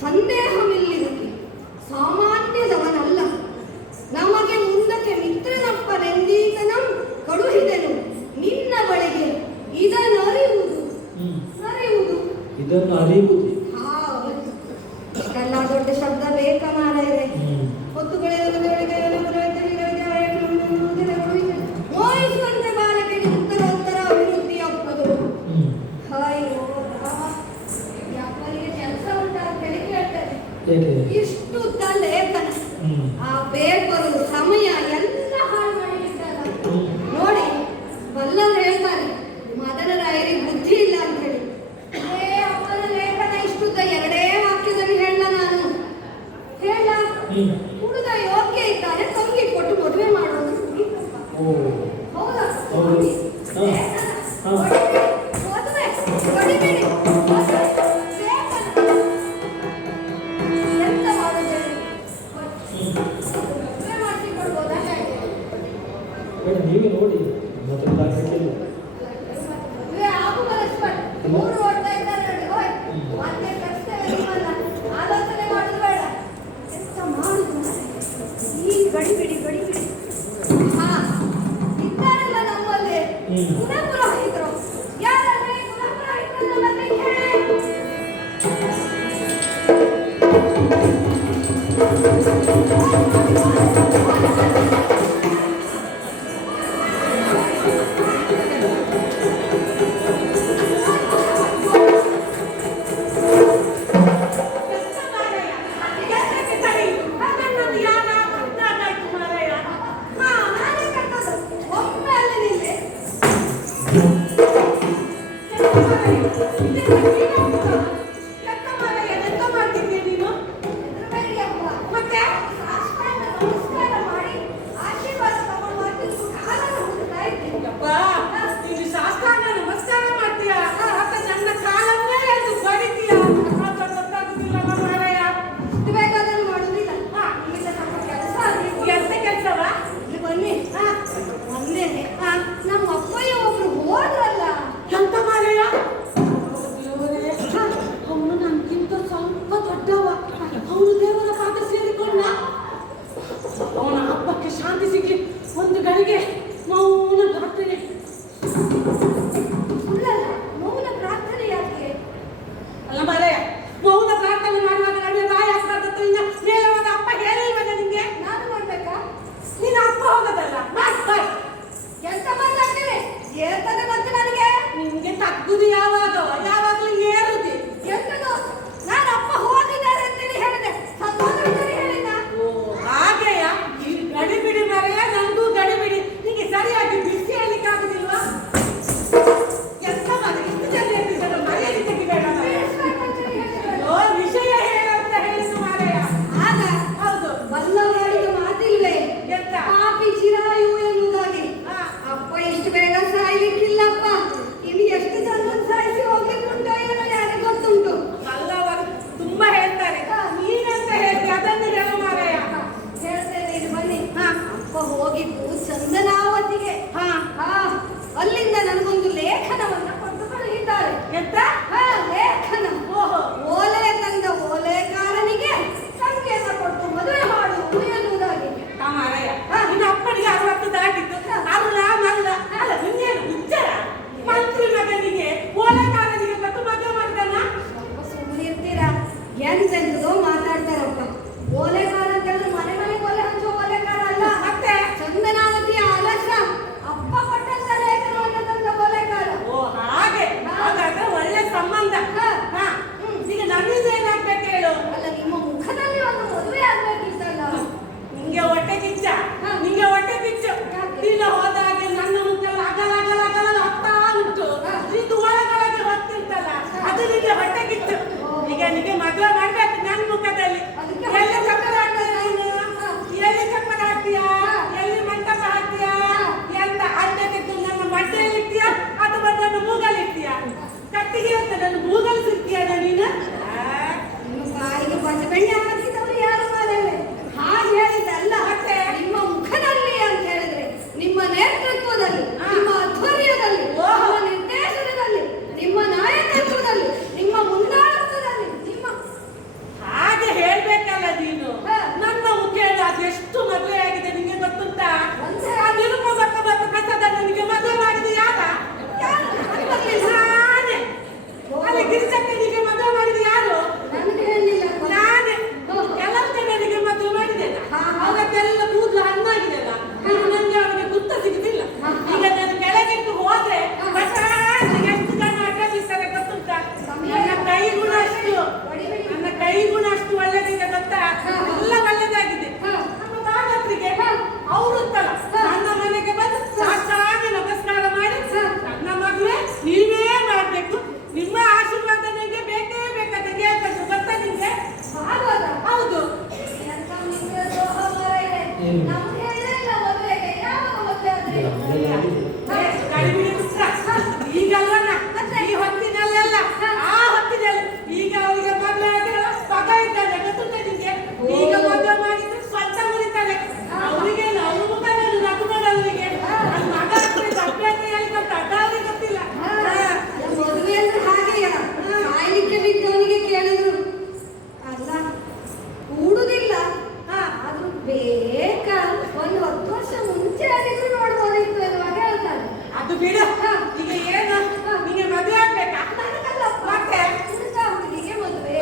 ಸಂದೇಹವಿಲ್ಲಿರುತ್ತಿ ಸಾಮಾನ್ಯದವನಲ್ಲ. ನಮಗೆ ಮುಂದಕ್ಕೆ ಮಿತ್ರನಪ್ಪನೆಂದೀತನಂ ಕಳುಹಿದೆನು ನಿನ್ನ ಬಳಿಗೆ ಇದನ್ನರಿಯುವುದು ಹ್ಮ್ ಅರಿಯುವುದು. ಇದನ್ನು ಅರಿಯುವುದು. ಹೌದು. ಇಷ್ಟೆಲ್ಲ ದೊಡ್ಡ ಶಬ್ದ ಬೇಕ ಮಾರಾಯರೇ. ಹ್ಮ್ ಮೋಹಿಸುವಂತೆ ಬಾಲಕನಿಗೆ ಉತ್ತರೋತ್ತರ ಅಭಿವೃದ್ಧಿ ಅಪ್ಪದು. ಹ್ಮ್ ಅಯ್ಯೋ ರಾಮ, ಈ ಅಪ್ಪನಿಗೆ ಕೆಲಸ ಉಂಟಾ ಅಂತ ಹೇಳಿ ಕೇಳ್ತಾರೆ. ಏಕೆ? ಇಷ್ಟು ಲೇಖನ, ಹ್ಮ್ ಆ ಪೇಪರು, ಸಮಯ ಎಲ್ಲ ಹಾಳು ಮಾಡಿಬಿಟ್ಟಾರ. ಹ್ಮ್ ನೋಡಿ, ಬಲ್ಲವರು ಹೇಳ್ತಾರೆ ಮದನ ರಾಯರಿಗೆ ಬುದ್ಧಿ ಇಲ್ಲ ಅಂತ ಹೇಳಿ. ಅಪ್ಪನ ಲೇಖನ ಇಷ್ಟುದ್ದ ಎರಡೇ ವಾಕ್ಯದಲ್ಲಿ ಹೇಳ ನಾನು ಹೇಳ ಹ್ಮ್ ಹುಡುಗ ಯೋಗ್ಯ ಇದ್ದಾನೆ, ತಂಗಿ ಕೊಟ್ಟು ಮದುವೆ ಮಾಡೋದು ಮುಗೀತಪ್ಪ. ಓ ಹೌದಾ? ಹೌದು. ಹಾ. ಹಾ. ಮದುವೆ ಹೊಡಿಬೇಡಿ, ಮದುವೆ ಲೇಖನ. ಎಂತ ಮಾಡೋದು ಹೇಳಿ? ಮದುವೆ ಮಾಡಿಸಿಕೊಡ್ಬೋದಾ ಹೇಗೆ? ಬೇಡ, ನೀವೇ ನೋಡಿ ಮೊದಲು ದಾಖಲಿಲ್ಲ. ಮದುವೆ ಆಗುವಲ್ಲ ಸ್ಪಟ್. ಮೂರು ಓಡ್ತಾ ಇದ್ದಾರೆ ನೋಡಿ. ಹೋಯ್, ಮತ್ತೆ ಕರ್ತವ್ಯ ನಿಮ್ಮನ್ನ ಆಲೋಚನೆ ಮಾಡುದು ಬೇಡ. ಎಂತ ಮಾಡುದು ಈ ಗಡಿಬಿಡಿ ಗಡಿಬಿಡಿ. ಹಾ, ಇದ್ದಾರಲ್ಲ ನಮ್ಮಲ್ಲಿ ಹ್ಮ್. ಕುಲಪುರೋಹಿತರು. ಯಾರನ್ನೇ ಕುಲಪುರೋಹಿತರನ್ನ ಬರ್ಲಿಕ್ಕೆ ಹೇಳಿ. ಮತ್ತೆ ಏನು? ನಮ್ಗೆ ಹೇಳಿದ್ರೆ ಇಲ್ಲ ಮದುವೆಗೆ. ಯಾವಾಗ ಮದುವೆ ಆದ್ರೆ? ನಮ್ದೆಲ್ಲ ಆಗಿದೆ. ಗಡಿಬಿಡಿ ಪುತ್ರ. ಈಗಲ್ಲ ಈ ಹೊತ್ತಿನಲ್ಲೆಲ್ಲ ಆ ಹೊತ್ತಿನಲ್ಲಿ ಈಗ ಅವರಿಗೆ ಮದುವೆ ಆಗಿರೋ ಮಗ ಇದ್ದಾನೆ ಗೊತ್ತುಂಟ ನಿಂಗೆ. ಈಗ ಮದುವೆ ಮಾಡಿದ್ರೆ ಸ್ವಚ್ಛ ಮುರಿತಾರೆ ಅವರಿಗೆ. ಅವ್ರ ಮುಖದಲ್ಲಿ ನಗುಬೇಡ ಅವರಿಗೆ. ಮಗ ಅಭ್ಯಾಸ ಹೇಳಿಕೊಟ್ಟ ಅವ್ರಿಗೆ ಗೊತ್ತಿಲ್ಲ. ಮದುವೆ ಅಂದ್ರೆ ಹಾಗೆಯ ಕಾಯ್ಲಿಕ್ಕೆ ಬಿದ್ದವನಿಗೆ ಕೇಳಿದ್ರು ಅಲ್ಲ ಕೂಡುದಿಲ್ಲ. ಆದ್ರೂ ಬೇಕಾ ಒಂದು 10 ವರ್ಷ ಮುಂಚೆ ಆಗಿದ್ರು ನೋಡ್ಬೋದಿತ್ತು ಎನ್ನುವ ಹೇಳ್ತಾರೆ. ಅದು ಬಿಡು. ಈಗ ಏನು ನಿಮಗೆ ಮದುವೆ ಆಗ್ಬೇಕಾ? ಮತ್ತೆ ಹುಡುಗಿಗೆ ಮದುವೆ.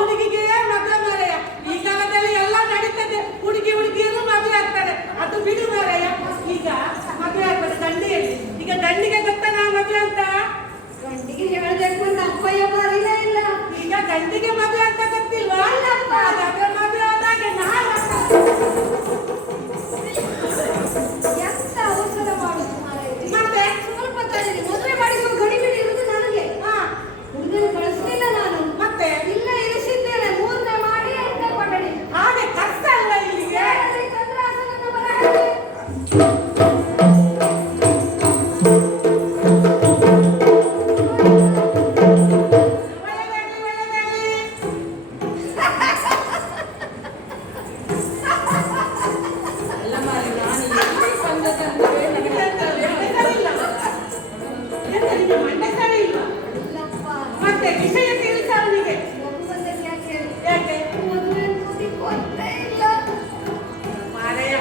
ಹುಡುಗಿಗೆ ಮದುವೆ ಮಾರಾಯ. ಈ ಕಾಲದಲ್ಲಿ ಎಲ್ಲ ನಡೀತದೆ. ಹುಡುಗಿಯರು ಮದುವೆ ಆಗ್ತಾರೆ. ಅದು ಬಿಡು ಮಾರಾಯ. ಈಗ ಮದುವೆ ಆಗ್ಬೋದು ದಂಡಿಯಲ್ಲಿ. ಈಗ ದಂಡಿಗೆ ಗೊತ್ತಾ ನಾ ಮದುವೆ ಅಂತ? ಗಂಡಿಗೆ ಹೇಳ್ಬೇಕು ಅಂತ ಅಪ್ಪಯ್ಯ ಬರಿಲೇ ಇಲ್ಲ. ಈಗ ಗಂಡಿಗೆ ಮದುವೆ ಅಂತ ಗೊತ್ತಿಲ್ವಾ? ಹಾಗಾದ್ರೆ ಮದುವೆ ಆದಾಗೆ ನಾನು ಎಂತ ಅವಸರ ಮಾಡುದು ಮಾರಾಯ. ಮತ್ತೆ ಸ್ವಲ್ಪ ತಡೆಯಿರಿ. ಮದುವೆ ಮಾಡಿಸುವ ಗಡಿಬಿಡಿ ಇರುವುದು ನನಗೆ. ಹುಡುಗನ ಕಳಿಸ್ಲಿಲ್ಲ ನಾನು. ಮತ್ತೆ ಇಲ್ಲ ಇರಿಸಿದ್ದೇನೆ. 3ನೇ ಮಾಡಿ 8ನೇ ಕೊಠಡಿ. ಹಾಗೆ ಕಷ್ಟ ಅಲ್ಲ ಇಲ್ಲಿಗೆ. ಚಂದ್ರಾಸನದ ಬರ ಹೇಳಿ. ಒಳ್ಳೆದಾಗ್ಲಿ, ಒಳ್ಳೆದಾಗ್ಲಿ. ಅಲ್ಲ ಮಾರಿ, ನಾನು ಎಲ್ಲಿ ಬಂದದಂದ್ರೆ ನನಗೆ ಸರಿಯಿಲ್ಲ. ಎಂತ ನಿಮಗೆ ಮಂಡೆ ಸರಿ ಇಲ್ಲ? ಇಲ್ಲಪ್ಪ. ಮತ್ತೆ ವಿಷಯ ತಿಳಿಸ ಅವನಿಗೆ. ಒಪ್ಪಂದಕ್ಕೆ ಯಾಕೆ ಹೇಳಿ? ಯಾಕೆ ಮದುವೆ ಅನ್ನೋದು ಗೊತ್ತೇ ಇಲ್ಲ. ಮಾರಾಯ,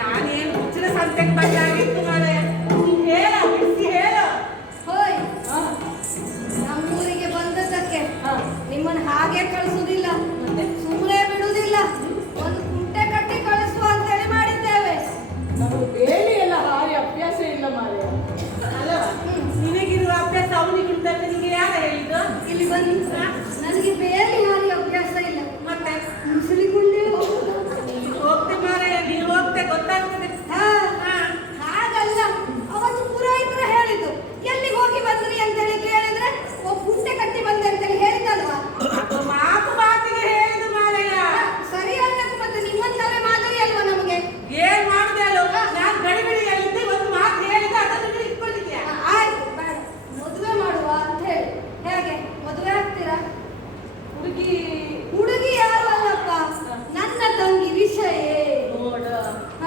ನಾನೇನು ಹುಚ್ಚಿನ ಸಂತೆಗೆ ಬಂದಾಗಿತ್ತು ಮಾರಾಯ. ನೀನ್ ಹೇಳ, ಬಿಡಿಸಿ ಹೇಳ. ಹೋಯ್ ನಮ್ಮೂರಿಗೆ ಬಂದದ್ದಕ್ಕೆ ನಿಮ್ಮನ್ನು ಹಾಗೆ ಕಳಿಸುವುದಿಲ್ಲ. ಸುಮ್ಮನೆ ಬಿಡುವುದಿಲ್ಲ. ಒಂದು ಕುಂಟೆ ಕಟ್ಟಿ ಕಳಿಸುವ ಅಂತೇಳಿ ಮಾಡಿದ್ದೇವೆ. ನಮಗೆ ಬೇಲಿ ಎಲ್ಲ ಹಾರಿ ಅಭ್ಯಾಸ ಇಲ್ಲ ಮಾರಾಯ. ಅಲ್ಲವಾ? ನಿನಗಿರುವ ಅಭ್ಯಾಸ ಅವನಿಗುಂಟು ಅಂತ ನಿಮಗೆ ಯಾರು ಹೇಳಿದ್ದು? ಇಲ್ಲಿ ಬನ್ನಿ. ನನಗೆ ಬೇರೆ ಹಾರಿ ಅಭ್ಯಾಸ ಇಲ್ಲ. ಮತ್ತೆ ಮುಸುಳಿಕೊಂಡೇ ಹೋಗುದು. ನೀನು ಹೋಗ್ತೆ ಮಾರಾಯ, ನೀನು ಹೋಗ್ತೆ ಗೊತ್ತಾಗ್ತದೆ. ಹಾಗಲ್ಲ. ಅವತ್ತು ಪುರೋಹಿತರು ಹೇಳಿದ್ದು ಎಲ್ಲಿಗೆ ಹೋಗಿ ಬಂದ್ರಿ ಅಂತೇಳಿ ಕೇಳಿದ್ರೆ ಕುಂಟೆ ಕಟ್ಟಿ ಬಂದೆ ಅಂತೇಳಿ ಹೇಳಿದಲ್ವಾ? ಅದು ಮಾತಿಗೆ ಹೇಳಿದ್ದು ಮಾರಾಯ. ಸರಿ ಅನ್ಬೇಕು. ಮತ್ತೆ ನಿಮ್ಮಂತವೇ ಮಾದರಿ ಅಲ್ವಾ ನಮಗೆ? ಏನ್ ಮಾಡುದೆ ಅಲ್ವ? ನಾನು ಗಡಿಬಿಡಿಯಲ್ಲಿದ್ದೆ, ಒಂದು ಮಾತು ಹೇಳಿದ ಅದನ್ನು ನೀವು ಇಟ್ಕೊಂಡಿದ್ಯಾ? ಆಯ್ತು ಬೇಡ. ಮದುವೆ ಮಾಡುವ ಅಂತ ಹೇಳಿ. ಹೇಗೆ ಮದುವೆ ಆಗ್ತೀರಾ? ಹುಡುಗಿ ಯಾರು ಅಲ್ಲಪ್ಪ, ನನ್ನ ತಂಗಿ ವಿಷಯ. ನೋಡು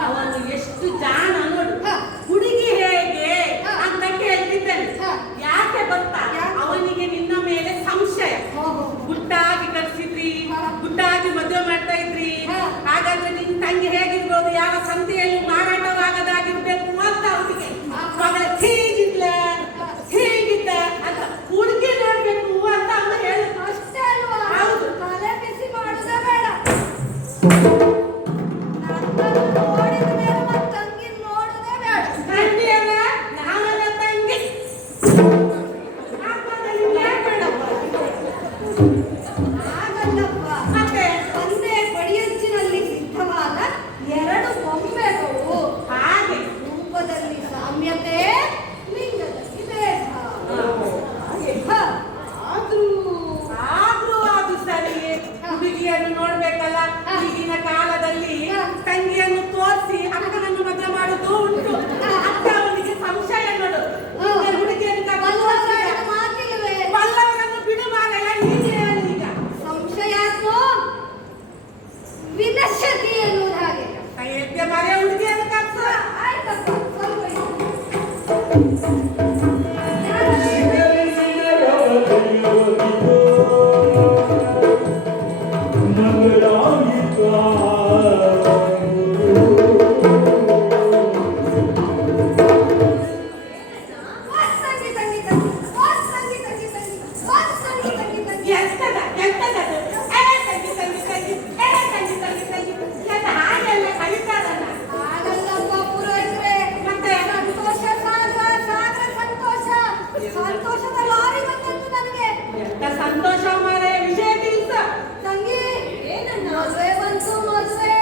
ಅವನು ಎಷ್ಟು ಜಾಣ ನೋಡು. ಹ. ಹುಡುಗಿ ಹೇಗೆ ಹ. ಅಂತ ಕೇಳ್ತಿದ್ದಾನೆ. ಹ. ಯಾಕೆ ಗೊತ್ತಾ? ಯಾಕೆ? ಅವನಿಗೆ ನಿನ್ನ ಮೇಲೆ ಸಂಶಯ. ಓಹೋ. ಗುಟ್ಟಾಗಿ ಕಳಿಸಿದ್ರಿ, ಹ. ಗುಟ್ಟಾಗಿ ಮದುವೆ ಮಾಡ್ತಾ ಇದ್ರಿ. ಹ. ಹಾಗಾದ್ರೆ ನಿನ್ನ ತಂಗಿ ಹೇಗಿರ್ಬೋದು? ಯಾವ ಸಂತೆಯಲ್ಲಿ ಮಾರಾಟವಾಗದಾಗಿರ್ಬೇಕು ಅಂತ ಅವನಿಗೆ. ಮಗಳ ಹೀಗಿದ್ಲ ಹೀಗಿದ್ದ ಅಂತ ಹುಡುಗಿ ನೋಡ್ಬೇಕು ಅಂತ ಅವನು ಹೇಳ. ಅಷ್ಟೇ ಅಲ್ವಾ? ಹೌದು. ತಲೆ ಬಿಸಿ ಮಾಡುದೇ ಬೇಡ. ನನ್ನನ್ನು ನೋಡಿದ ಮೇಲೆ ಮತ್ತೆ ತಂಗಿ ನೋಡುದೇ ಬೇಡ. ತಂಗಿ ಅಲ್ಲ, ನಾವಲ್ಲ ತಂಗಿ. ಹಾಗಲ್ಲಪ್ಪ. ಮತ್ತೆ ಒಂದೇ ಪಡಿಯಂಚಿನಲ್ಲಿ ಸಿದ್ಧವಾದ 2 ಬೊಂಬೆಗಳು. ಹಾಗೆ ರೂಪದಲ್ಲಿ ಸಾಮ್ಯತೆ, ಲಿಂಗದಲ್ಲಿ ಭೇದ. ಹ. ಆದ್ರೂ ಅದು ಸರಿಯೇ. ಹುಡುಗಿಯನ್ನು ನೋಡ್ಬೇಕಲ್ಲ. ಈಗಿನ ಕಾಲದಲ್ಲಿ ತಂಗಿಯನ್ನು ತೋರಿಸಿ ಅಕ್ಕನನ್ನು ಮದುವೆ ಮಾಡುವುದು ಉಂಟು. ಅಕ್ಕ ಅವನಿಗೆ ಸಂಶಯ ನೋಡು. ಈಗ ಹುಡುಗಿಯನ್ನು ಬಲ್ಲವರ ಮಾತಿಲ್ವೇ? ಬಲ್ಲವರನ್ನು ಬಿಡು ಮಾರಾಯ. ಹೀಗೆ ಹೇಳು ಈಗ. ಸಂಶಯಾತ್ಮ ವಿನಶ್ಯತಿ ಎನ್ನುವುದು ಹಾಗೆ. ಕೈಯೆತ್ತೆ ಮಾರಾಯ, ಹುಡುಗಿಯನ್ನು ಕರ್ಸು. ಆಯ್ತಪ್ಪ, ಸ್ವಲ್ಪ ಇರು. ತಂಗಿ ತಂಗಿ ತಂಗಿ ತಂಗಿ ತಂಗಿ ತಂಗಿ ತಂಗಿ ತಂಗಿ ಎಂತದ ಎಂತದದು? ತಂಗಿ ತಂಗಿ ತಂಗಿ ತಂಗಿ ತಂಗಿ ತಂಗಿ ಎಂತ ಹಾಗೆಲ್ಲ ಕಲಿತಾರಲ್ಲ. ಹಾಗಲ್ಲಪ್ಪ ಪುರೋಹಿತರೆ. ಮತ್ತೆ ಸಂತೋಷ ಸಾಗರ ಸಾಗರ ಸಂತೋಷ. ಸಂತೋಷದ ಲಾರಿ ಬಂದದ್ದು ನನಗೆ. ಎಂತ ಸಂತೋಷ ಮಾರಾಯ. ವಿಷಯ ತಿಳಿಸ. ತಂಗಿ ಮದುವೆ ಬಂತು ಮದುವೆ.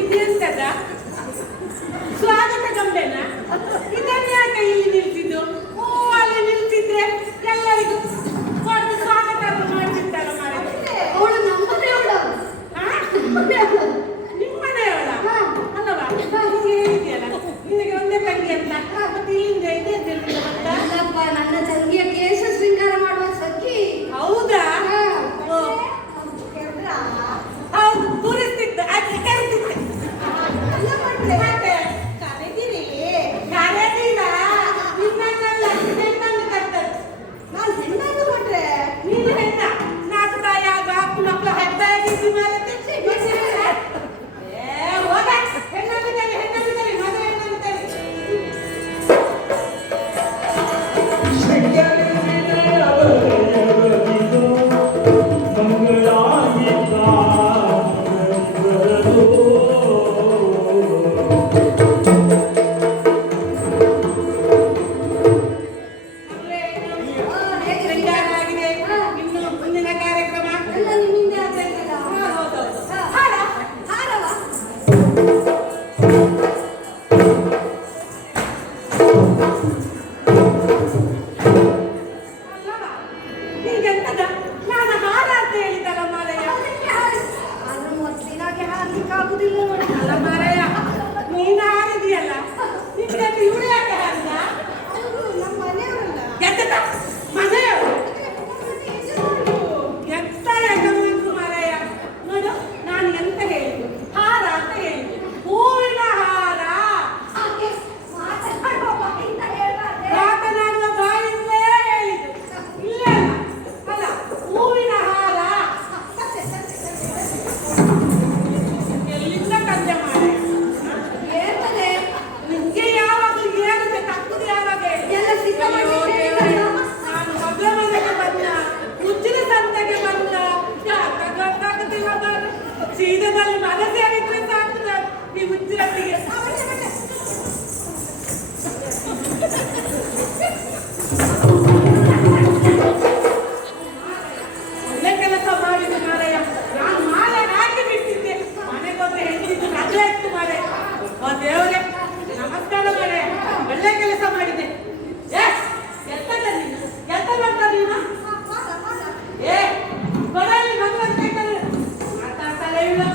ಇದೆಂತದ ಸ್ವಾಗತ ಗಂಬೆನಾ? ಇದನ್ನ ಯಾಕೆ ಇಲ್ಲಿ ನಿಲ್ಸಿದ್ದು? ಓ, ಅಲ್ಲಿ ನಿಲ್ಸಿದ್ರೆ ಎಲ್ಲರಿಗೂ ಹೊಡೆದು ಸ್ವಾಗತ ಮಾಡ್ತಿರ್ತಾರ ಮಾರೆ. ಅವಳು ನಮ್ಮನೆಯವಳು. ನಿಮ್ಮನೆಯವಳ ಹಾ. ಅಲ್ಲವಾ? ನಿಮಗೆ ಹೇಳಿದ್ಯಲ್ಲ ನಿನಗೆ ಒಂದೇ ತಂಗಿ ಅಂತ. ಮತ್ತೆ ಇಲ್ಲಿಂದ ಇದೆ ಅಂತ ಹೇಳ್ತಿದ್ದ ಮತ್ತ? ಅಲ್ಲಪ್ಪ, ನನ್ನ ತಂಗಿಯ ಕೇಶ ಶೃಂಗಾರ ಮಾಡುವ ಸಖಿ. ಹೌದಾ? ಹಾ. ಓ, ಕೇಳಿದ್ರಾ? ಹೌದು, ತೋರಿಸ್ತಿದ್ದ ಆಕೆ ಕರಿತಿದ್ದೆ. ಅಲ್ಲ ಮಟ್ರೆ. ಮತ್ತೆ ಕರೆದಿರಿ. ಕರೆದಿಲ್ಲ, ನಿನ್ನನ್ನೆಲ್ಲ ಹೆಣ್ಣನ್ನು ಕರ್ತದ್ದು. ನಾನು ಹೆಣ್ಣನ್ನು ಮಟ್ರೆ. ನೀನು ಹೆಣ್ಣ, ನಾಲ್ಕು ತಾಯಾಗ ಮಕ್ಕಳು ಹೆದ್ದಾಗಿದ್ದು ಮೇಲೆ ಹೋಗ, ಹೆಣ್ಣನ್ನಿದ್ದಾರೆ ಹೆಣ್ಣನ್ನಿದ್ದಾರೆ ಮದುವೆ ಹೆಣ್ಣನ್ನಿದ್ದಾರೆ. ಮದುವೆ ಹೇಗೆ ಶೃಂಗಾರ ಆಗಿದೆ. ಇನ್ನು ಮುಂದಿನ ಕಾರ್ಯಕ್ರಮ ಎಲ್ಲ ನಿಮ್ಮಿಂದ ಆಗ್ಬೇಕಲ್ಲ. ಹೌದೌದು. ಹಾರ ಹಾರವ. ಅಲ್ಲವಾ? ಹೀಗೆಂತದ? ನಾನು ಹಾರ ಅಂತ ಹೇಳಿದಲ್ಲ ಮಾರಯ್ಯ. ಆದ್ರೆ ಮೊದಲಿನಾಗೆ ಹಾರ್ಲಿಕ್ಕಾಗುದಿಲ್ಲ ನೋಡಿ. ಅಲ್ಲ ಮಾರಯ್ಯ, ನೀನು ಹಾರಿದೆಯಲ್ಲ, ನಿನ್ಗೆ ಇವಳು ಯಾಕೆ ಹಾರಿದ? ಅವರು ನಮ್ಮ ಮನೆಯವರಲ್ಲ. ಎಂತದ? ಮನೆಯವರು ಎಂತ ಯಜಮಾನ್ರು ಮಾರಯ್ಯ. ನೋಡು, ನಾನು ಎಂತ ಹೇಳಿದ್ದು? ಹಾರ ಅಂತ ಹೇಳಿದ್ದು. ಹೂವಿನ ಹಾರ. ಹಾಗೆ ಮಾತನಾಡುವ ಬಾಯಿಂದ ಹೇಳ್ಬಾರ್ದೆ. ಮಾತನಾಡುವ ಬಾಯಿಂದಲೇ ಹೇಳಿದ್ದು. ಇಲ್ಲೇ ಅಲ್ಲ, ಅಲ್ಲ, ಹೂವಿನ ಹಾರ. ಸತ್ಯ, ಸತ್ಯ, ಸತ್ಯ. ಎಲ್ಲಿಂದ ಕದ್ದೆ ಮಾರಯ್ಯ? ಹೇಳ್ತದೆ. ನಿಮ್ಗೆ ಯಾವಾಗಲೂ ಏನಿದೆ ತಪ್ಪುದು ಯಾವಾಗ ಹೇಳಿ? ಎಲ್ಲ ಸಿದ್ಧ ಮಾಡಿ ಅಯ್ಯೋ ದೇವರೇ, ಹೇಳಿದಲ್ಲ. ನಾನು ಮಗಳ ಮನೆಗೆ ಬಂದ, ಉಚ್ಚಿನ ಸಂತೆಗೆ ಬಂದ, ಗೊತ್ತಾಗುತ್ತಿಲ್ಲ ನಾನು. ಸೀದದಲ್ಲಿ ಮನೆ ಸೇರಿದ್ರೆ ಸಾಕು ನಾನು ಈ ಉಚ್ಚಿರಟ್ಟಿಗೆ. ಒಳ್ಳೆ ಕೆಲಸ ಮಾಡಿದ್ದು ಮಾರಯ್ಯ. ನಾನು ಮಾಲೆ ಹಾಕಿ ಬಿಟ್ಟಿದ್ದೆ. ಮನೆಗೆ ಹೋದ್ರೆ ಹೆಂಗಿದ್ದು ರಜೆ ಇತ್ತು ಮಾರಯ್ಯ. ಓ ದೇವರೇ, ನಮಸ್ಕಾರ ಮಾರಯ್ಯ. ಒಳ್ಳೆ ಕೆಲಸ ಮಾಡಿದೆ. ಎಂತದ ನೀನು? ಎಂತ ಮಾಡ್ತಾ ನೀನು? ಕೊಡಲಿ ಮಗುವಂತ ಮಾತಾಡ್ತಾಳೆ ಇವಳು.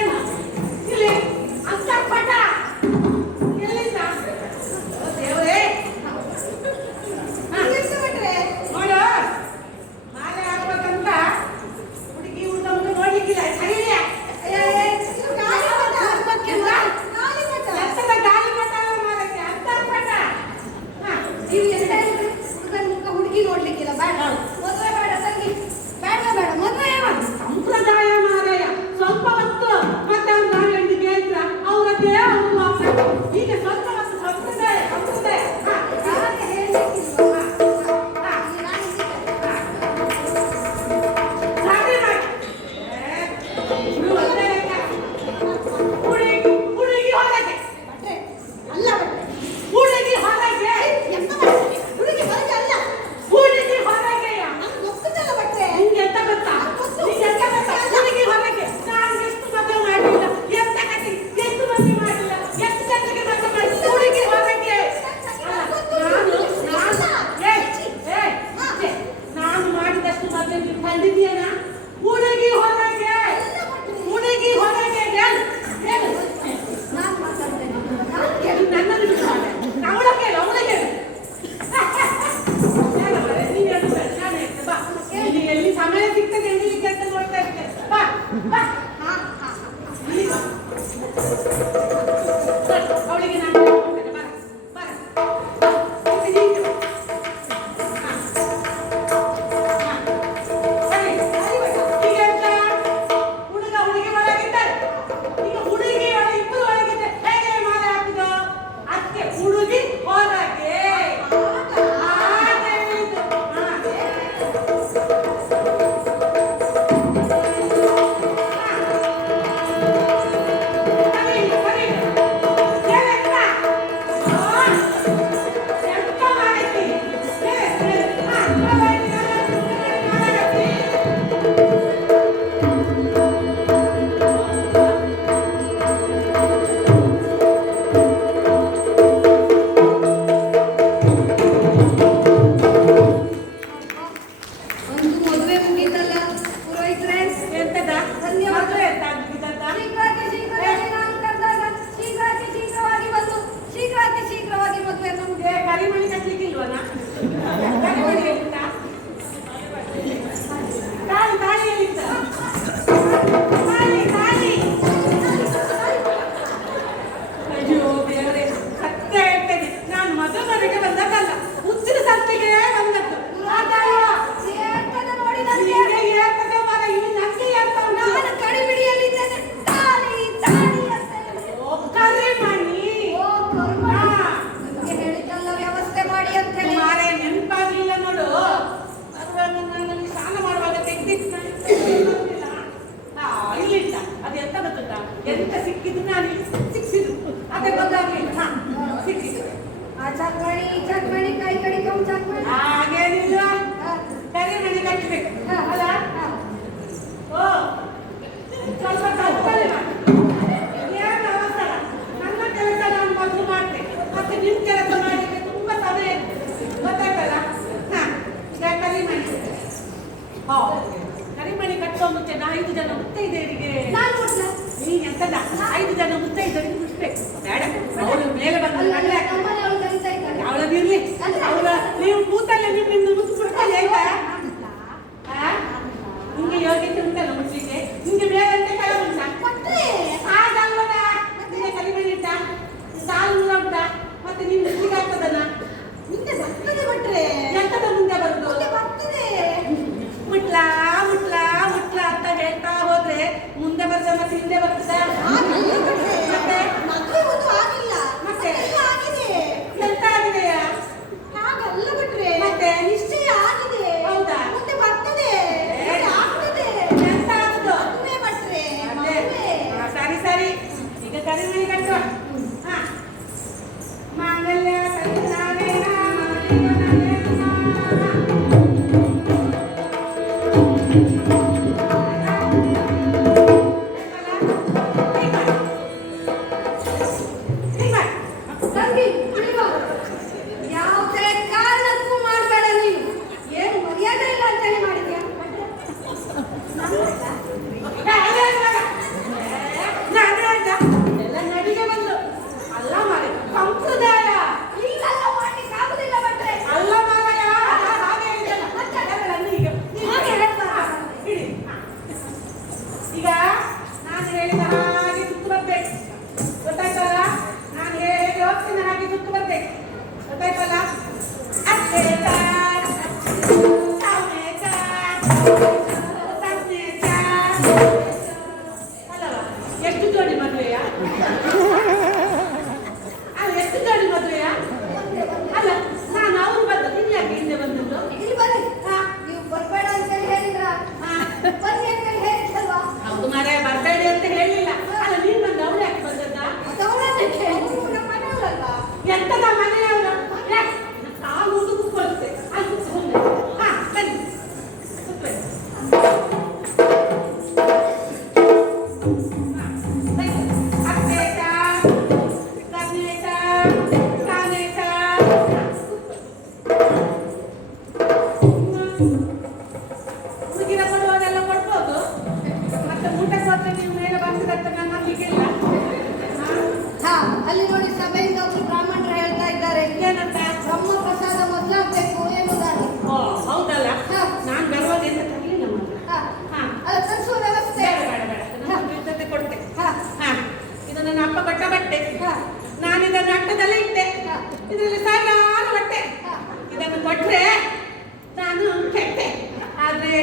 ಏನು? ಇಲ್ಲಿ ಅಂತ ಪಟ ಎಲ್ಲಿಂದ? ಓ ದೇವರೇ, ಎಷ್ಟು ಬಿಟ್ರೆ? ನೋಡು, ಮಾಲೆ ಹಾಕ್ಬೇಕಂತ ಹುಡುಗಿ ಹುಡುಗ ನೋಡ್ಲಿಕ್ಕಿಲ್ಲ. ಸರಿಯಾ? ಗಾಳಿ ಪಟ. ಹಬ್ಬಕ್ಕೆ ಗಾಳಿ ಪಟ. ಎಂತದ ಗಾಳಿ ಪಟ ಅಲ್ಲ ಮಾರಯ್ಯ, ಅಂತ ಪಟ. ನೀವು ಎಂತ ಹೇಳಿದ್ರಿ? ಹುಡುಗನ ಮುಖ ಹುಡುಗಿ ನೋಡ್ಲಿಕ್ಕಿಲ್ಲ. ಬೇಡ ಮದುವೆ ಬೇಡ ತಂಗಿ. ಬೇಡ ಬೇಡ ಮದುವೆ ಮಾಡು. ಸಂಪ್ರದಾಯ ಮಾರಾಯ. ಸ್ವಲ್ಪ ಹೊತ್ತು ಮತ್ತೆ ಅವ್ರು ನಾನು ಹೇಳಿದ್ದು ಕೇಳ್ತ್ರ ಅವ್ರದ್ದೇ ಅವ್ರು ಮಾತಾಡ. ಈಗ ಸ್ವಲ್ಪ ಹೊತ್ತು ಸಂಪ್ರದಾಯ ಸಂಪ್ರದಾಯ. ಯಾರಿಗೆ ಹೇಳ್ಲಿಕ್ಕಿಲ್ವಾ? ನಾನು ಸರಿ ಮಾಡಿ. ಇವ್ರು ಒಂದೇ ಲೆಕ್ಕ. ಹುಡುಗಿ ಹೊರಗೆ. ಬಟ್ಟೆ ಅಲ್ಲ ಬಟ್ಟೆ. ಹುಡುಗಿ ಹೊರಗೆ. ಎಂತ ಮಾಡ್ತೀರಿ? ಹುಡುಗಿ ಹೊರಗೆ ಅಲ್ಲ. ಹುಡುಗಿ ಹೊರಗೆಯ. ನಮ್ಗೆ ಗೊತ್ತಿದ್ದಲ್ಲ ಬಟ್ಟೆ. ನಿಂಗೆ ಎಂತ ಗೊತ್ತಾ? ನಿಂಗೆ ಎಂತ ಗೊತ್ತಾ? ಹುಡುಗಿ ಹೊರಗೆ. ನಾನು ಎಷ್ಟು ಮದುವೆ ಮಾಡಿಲ್ಲ, ಎಂತ ಕಥೆ, ಎಷ್ಟು ಮದುವೆ ಮಾಡಿಲ್ಲ, ಎಷ್ಟು ಜನರಿಗೆ ಮದುವೆ ಮಾಡಿ. ಹುಡುಗಿ ಹೊರಗೆ. ನಾನು ಮಾಡಿದಷ್ಟು ಮದುವೆ ನೀವು ಕಂಡಿದ್ದೀಯನ? ಹುಡುಗಿ ಹೊರಗೆ. ಹುಡುಗಿ ಹೊರಗೆ. ಹೇಳು. ನಾನು ಮಾತಾಡ್ತೇನೆ. ನಾನು ಇದು ನನ್ನನ್ನು ಬಿಟ್ಟು ಮಾಡೆ. ಅವಳ ಕೇಳು, ಅವಳ ಕೇಳು. ಹೇಳು ಮಾರ್ರೆ, ನೀನು ಹೇಳು ಬೇಡ, ನಾನು ಹೇಳ್ತೆ, ಬಾ. ನೀನು ಎಲ್ಲಿ ಸಮಯ ಸಿಗ್ತದೆ ಎಲ್ಲಿಗೆ ಅಂತ ನೋಡ್ತಾ ಇರ್ತೇನೆ. ಬಾ ಬಾ, ಇಲ್ಲಿಗೆ ಬಾ. ಅವಳಿಗೆ ನಾನು ಹೇಳ್ಕೊಡ್ತೇನೆ, ಬಾ ಬಾ. ಈಗ ನೀನು. ಸರಿ, ಈಗ ಎಂತ? ಹುಡುಗ ಹುಡುಗಿ ಒಳಗಿದ್ದಾರೆ. ಈಗ ಹುಡುಗಿ ಒಳಗೆ ಇಬ್ಬರು ಒಳಗಿದ್ದಾರೆ. ಹೇಗೆ ಮಾಲೆ ಹಾಕುದು? ಅದಕ್ಕೆ ಹುಡುಗಿ ಹೊರಗೆ. ಹಾಗೆ ಹೇಳಿದ್ದು. ಹಾ. ಕಟ್ಟೋ ಮುಂಚೆ 5 ಜನ ಮುತ್ತೈದೆಯರಿಗೆ ನಾನು ಕೊಡ್ಲಾ? ನೀನ್ ಎಂತದ 5 ಜನ ಮುತ್ತೈದೆಯರಿಗೆ ಮುಟ್ಬೇಕು ಬೇಡ ಅವಳು ಮೇಲೆ ಬಂದು ಅಲ್ಲ, ನಡ್ಲೆ ನಮ್ಮನೆ ಅವ್ಳು ಕರೀತಾ ಇದ್ದಾಳೆ. ಅವಳದಿರ್ಲಿ ಅವಳ ನೀವು ಕೂತಲ್ಲೇ ನಿಮ್ಮಿಂದ ಮುತ್ತು ಬಿಡ್ತಾನೆ ಆಯ್ತಾ ನಿಂಗೆ ಯೋಗ್ಯತೆ ಉಂಟಲ್ಲ ಮುಟ್ಲಿಕ್ಕೆ ನಿಂಗೆ ಬೇರೆ ಅಂತ ಕೆಳ ಉಂಟಾ ಕೊಟ್ರೆ ಹಾಗಲ್ವದ ನಿಂಗೆ ಕಡಿಮೆ ಇಟ್ಟ ಸಾಲು ಉಂಟ ಮತ್ತೆ ನಿನ್ ಮುಟ್ಟಿಗೆ ಆಗ್ತದನ ಮುಂದೆ ಬರ್ತದೆ ಭಟ್ರೆ. ಎಂತದ ಮುಂದೆ ಬರುದು ಮುಂದೆ ಬರ್ತದೆ. ಮುಟ್ಲಾ ಮುಟ್ಲಾ ಮುಟ್ಲಾ ಅಂತ ಹೇಳ್ತಾ ಹೋದ್ರೆ ಮುಂದೆ ಬರ್ತದೆ ಮತ್ತೆ ಹಿಂದೆ ಬರ್ತದೆ ಆಗಿಲ್ಲ ಭಟ್ರೆ. ಮತ್ತೆ ಮದುವೆ ಒಂದು ಆಗಿಲ್ಲ. ಮತ್ತೆ? ಎಲ್ಲ ಆಗಿದೆ. ಎಂತ ಆಗಿದೆಯಾ ಹಾಗಲ್ಲ ಭಟ್ರೆ. ಮತ್ತೆ? ನಿಶ್ಚಯ ಆಗಿದೆ. ಹೌದಾ? ಮುಂದೆ ಬರ್ತದೆ. ಏ? ಮುಂದೆ ಆಗ್ತದೆ. ಎಂತ ಆಗುದು ಮದುವೆ ಭಟ್ರೆ. ಮತ್ತೆ? ಮದುವೆ. ಸರಿ ಸರಿ ಈಗ ಕಡಿಮೆ ಕಟ್ಟು ಹಾ ಮಾಂಗಲ್ಯ ಸಂಧಾನೇನ ತಂಗಿ, ಇಲ್ವಾ? ಯಾವುದೇ ಕಾರಣಕ್ಕೂ ಮಾಡ್ಬೇಡ ನೀನು. ಏನು ಮರ್ಯಾದೆ ಇಲ್ಲ ಅಂತೇಳಿ ಮಾಡಿದ್ಯಾ ಎಲ್ಲ ನಡಿಗೆ ಬಂದು ಅಲ್ಲ ಮಾರಿ ಸಂಪ್ರದಾಯ ಈಗೆಲ್ಲ ಮಾಡ್ಲಿಕ್ಕೆ ಆಗುದಿಲ್ಲ ಭಟ್ರೆ. ಅಲ್ಲ ಮಾರಯ್ಯ ಹಾಗೆ ಹೇಳಿದ್ದಲ್ಲ ಮತ್ತೆ ಅದೆಲ್ಲ ಈಗ ಹಾಗೆ ಹೇಳ್ಬಾರ್ದು. ಇಡಿ ಈಗ ನಾನು ಹೇಳಿದ ಹಾಗೆ ಸುತ್ತು ಬರ್ಬೇಕು ಗೊತ್ತಾಯ್ತಲ್ಲ ನಾನು ಹೇಗೆ ಹೋಗ್ತೀನಿ ಹಾಗೆ ಸುತ್ತು ಬರ್ಬೇಕು ಗೊತ್ತಾಯ್ತಲ್ಲ ಅಷ್ಟೇ ಅಲ್ಲವಾ ಎಷ್ಟು ಜೋಡಿ ಮದುವೆಯಾ ಅಲ್ಲ ಎಷ್ಟು ಜೋಡಿ ಮದುವೆಯಾ ಅಲ್ಲ ನಾನು ಅವ್ರು ಬಂದು ನೀನು ಯಾಕೆ ಹಿಂದೆ ಬಂದದ್ದು ಇಲ್ಲಿ ಬರ್ರಿ. ನೀವು ಬರ್ಬೇಡ ಅಂತೇಳಿ ಹೇಳಿದ್ರ? ಬನ್ನಿ ಅಂತೇಳಿ ಹೇಳಿದ್ರಲ್ವಾ? ಹೌದು ಮಾರಾಯ ಬರಬೇಡಿ ಅಂತ ಹೇಳಿಲ್ಲ ಅಲ್ಲ ನೀನ್ ಬಂದು ಅವಳು ಯಾಕೆ ಬಂದದ್ದ ಅದವಳನ್ನೇ ಕೇಳು. ನಮ್ಮ ಮನೆಯವಳಲ್ವಾ? ಎಂತದ ಮನೆಯವರು ಕಾಲು ಒಂದು ಕೂತ್ಕೊಳ್ತೆ ಅದು ಸುಮ್ಮನೆ ಹಾ ಬನ್ನಿ ಕೂತ್ಕೊಳ್ಳಿ. ಹಾ, ಬನ್ನಿ. ಅತ್ತೇಟ, ಕನ್ನೇಟ, ಕಾನೇಟ. ಹುಡುಗಿನ ಕೊಡುವಾಗೆಲ್ಲ ಕೊಡ್ಬೋದು ಮತ್ತೆ ಊಟಕ್ಕೆ ಹೋದ್ರೆ ನೀವು ಮೇಲೆ ಬರ್ತಿದಂತ ನಾನು ನಂಬಿಕೆಯಿಲ್ಲ ಹಾ, ಅಲ್ಲಿ ನೋಡಿ ಸಭೆಯಿಂದ ಒಬ್ರು ಬ್ರಾಹ್ಮಣರು ಹೇಳ್ತಾ ಇದ್ದಾರೆ, ಏನಂತ ಬ್ರಹ್ಮ ಪ್ರಸಾದ ಮೊದಲಾಗಬೇಕು ಎನ್ನುವುದಾಗಿ. ಓ ಹೌದಲ್ಲ ಹಾ. ನಾನು ಬರುವಾಗ ಎಂತ ತರಲಿಲ್ಲ ಮಾತ್ರ ಹಾ. ಹಾ. ಅದು ತರಿಸುವ ವ್ಯವಸ್ಥೆ. ಬೇಡ ಬೇಡ ಬೇಡ ನನ್ನ ಜೊತೆ ಕೊಡ್ತೆ ಹಾ. ಹಾ ಇದು ನನ್ನ ಅಪ್ಪ ಕೊಟ್ಟ ಬಟ್ಟೆ ಹಾ. ನಾನು ಇದನ್ನು ಅಟ್ಟದಲ್ಲೇ ಇಟ್ಟೆ ಹಾ. ಇದರಲ್ಲಿ ಸಾವಿರಾರು ಬಟ್ಟೆ ಹಾ. ಇದನ್ನು ಕೊಟ್ರೆ ನಾನು ಕೆಟ್ಟೆ ಆದ್ರೆ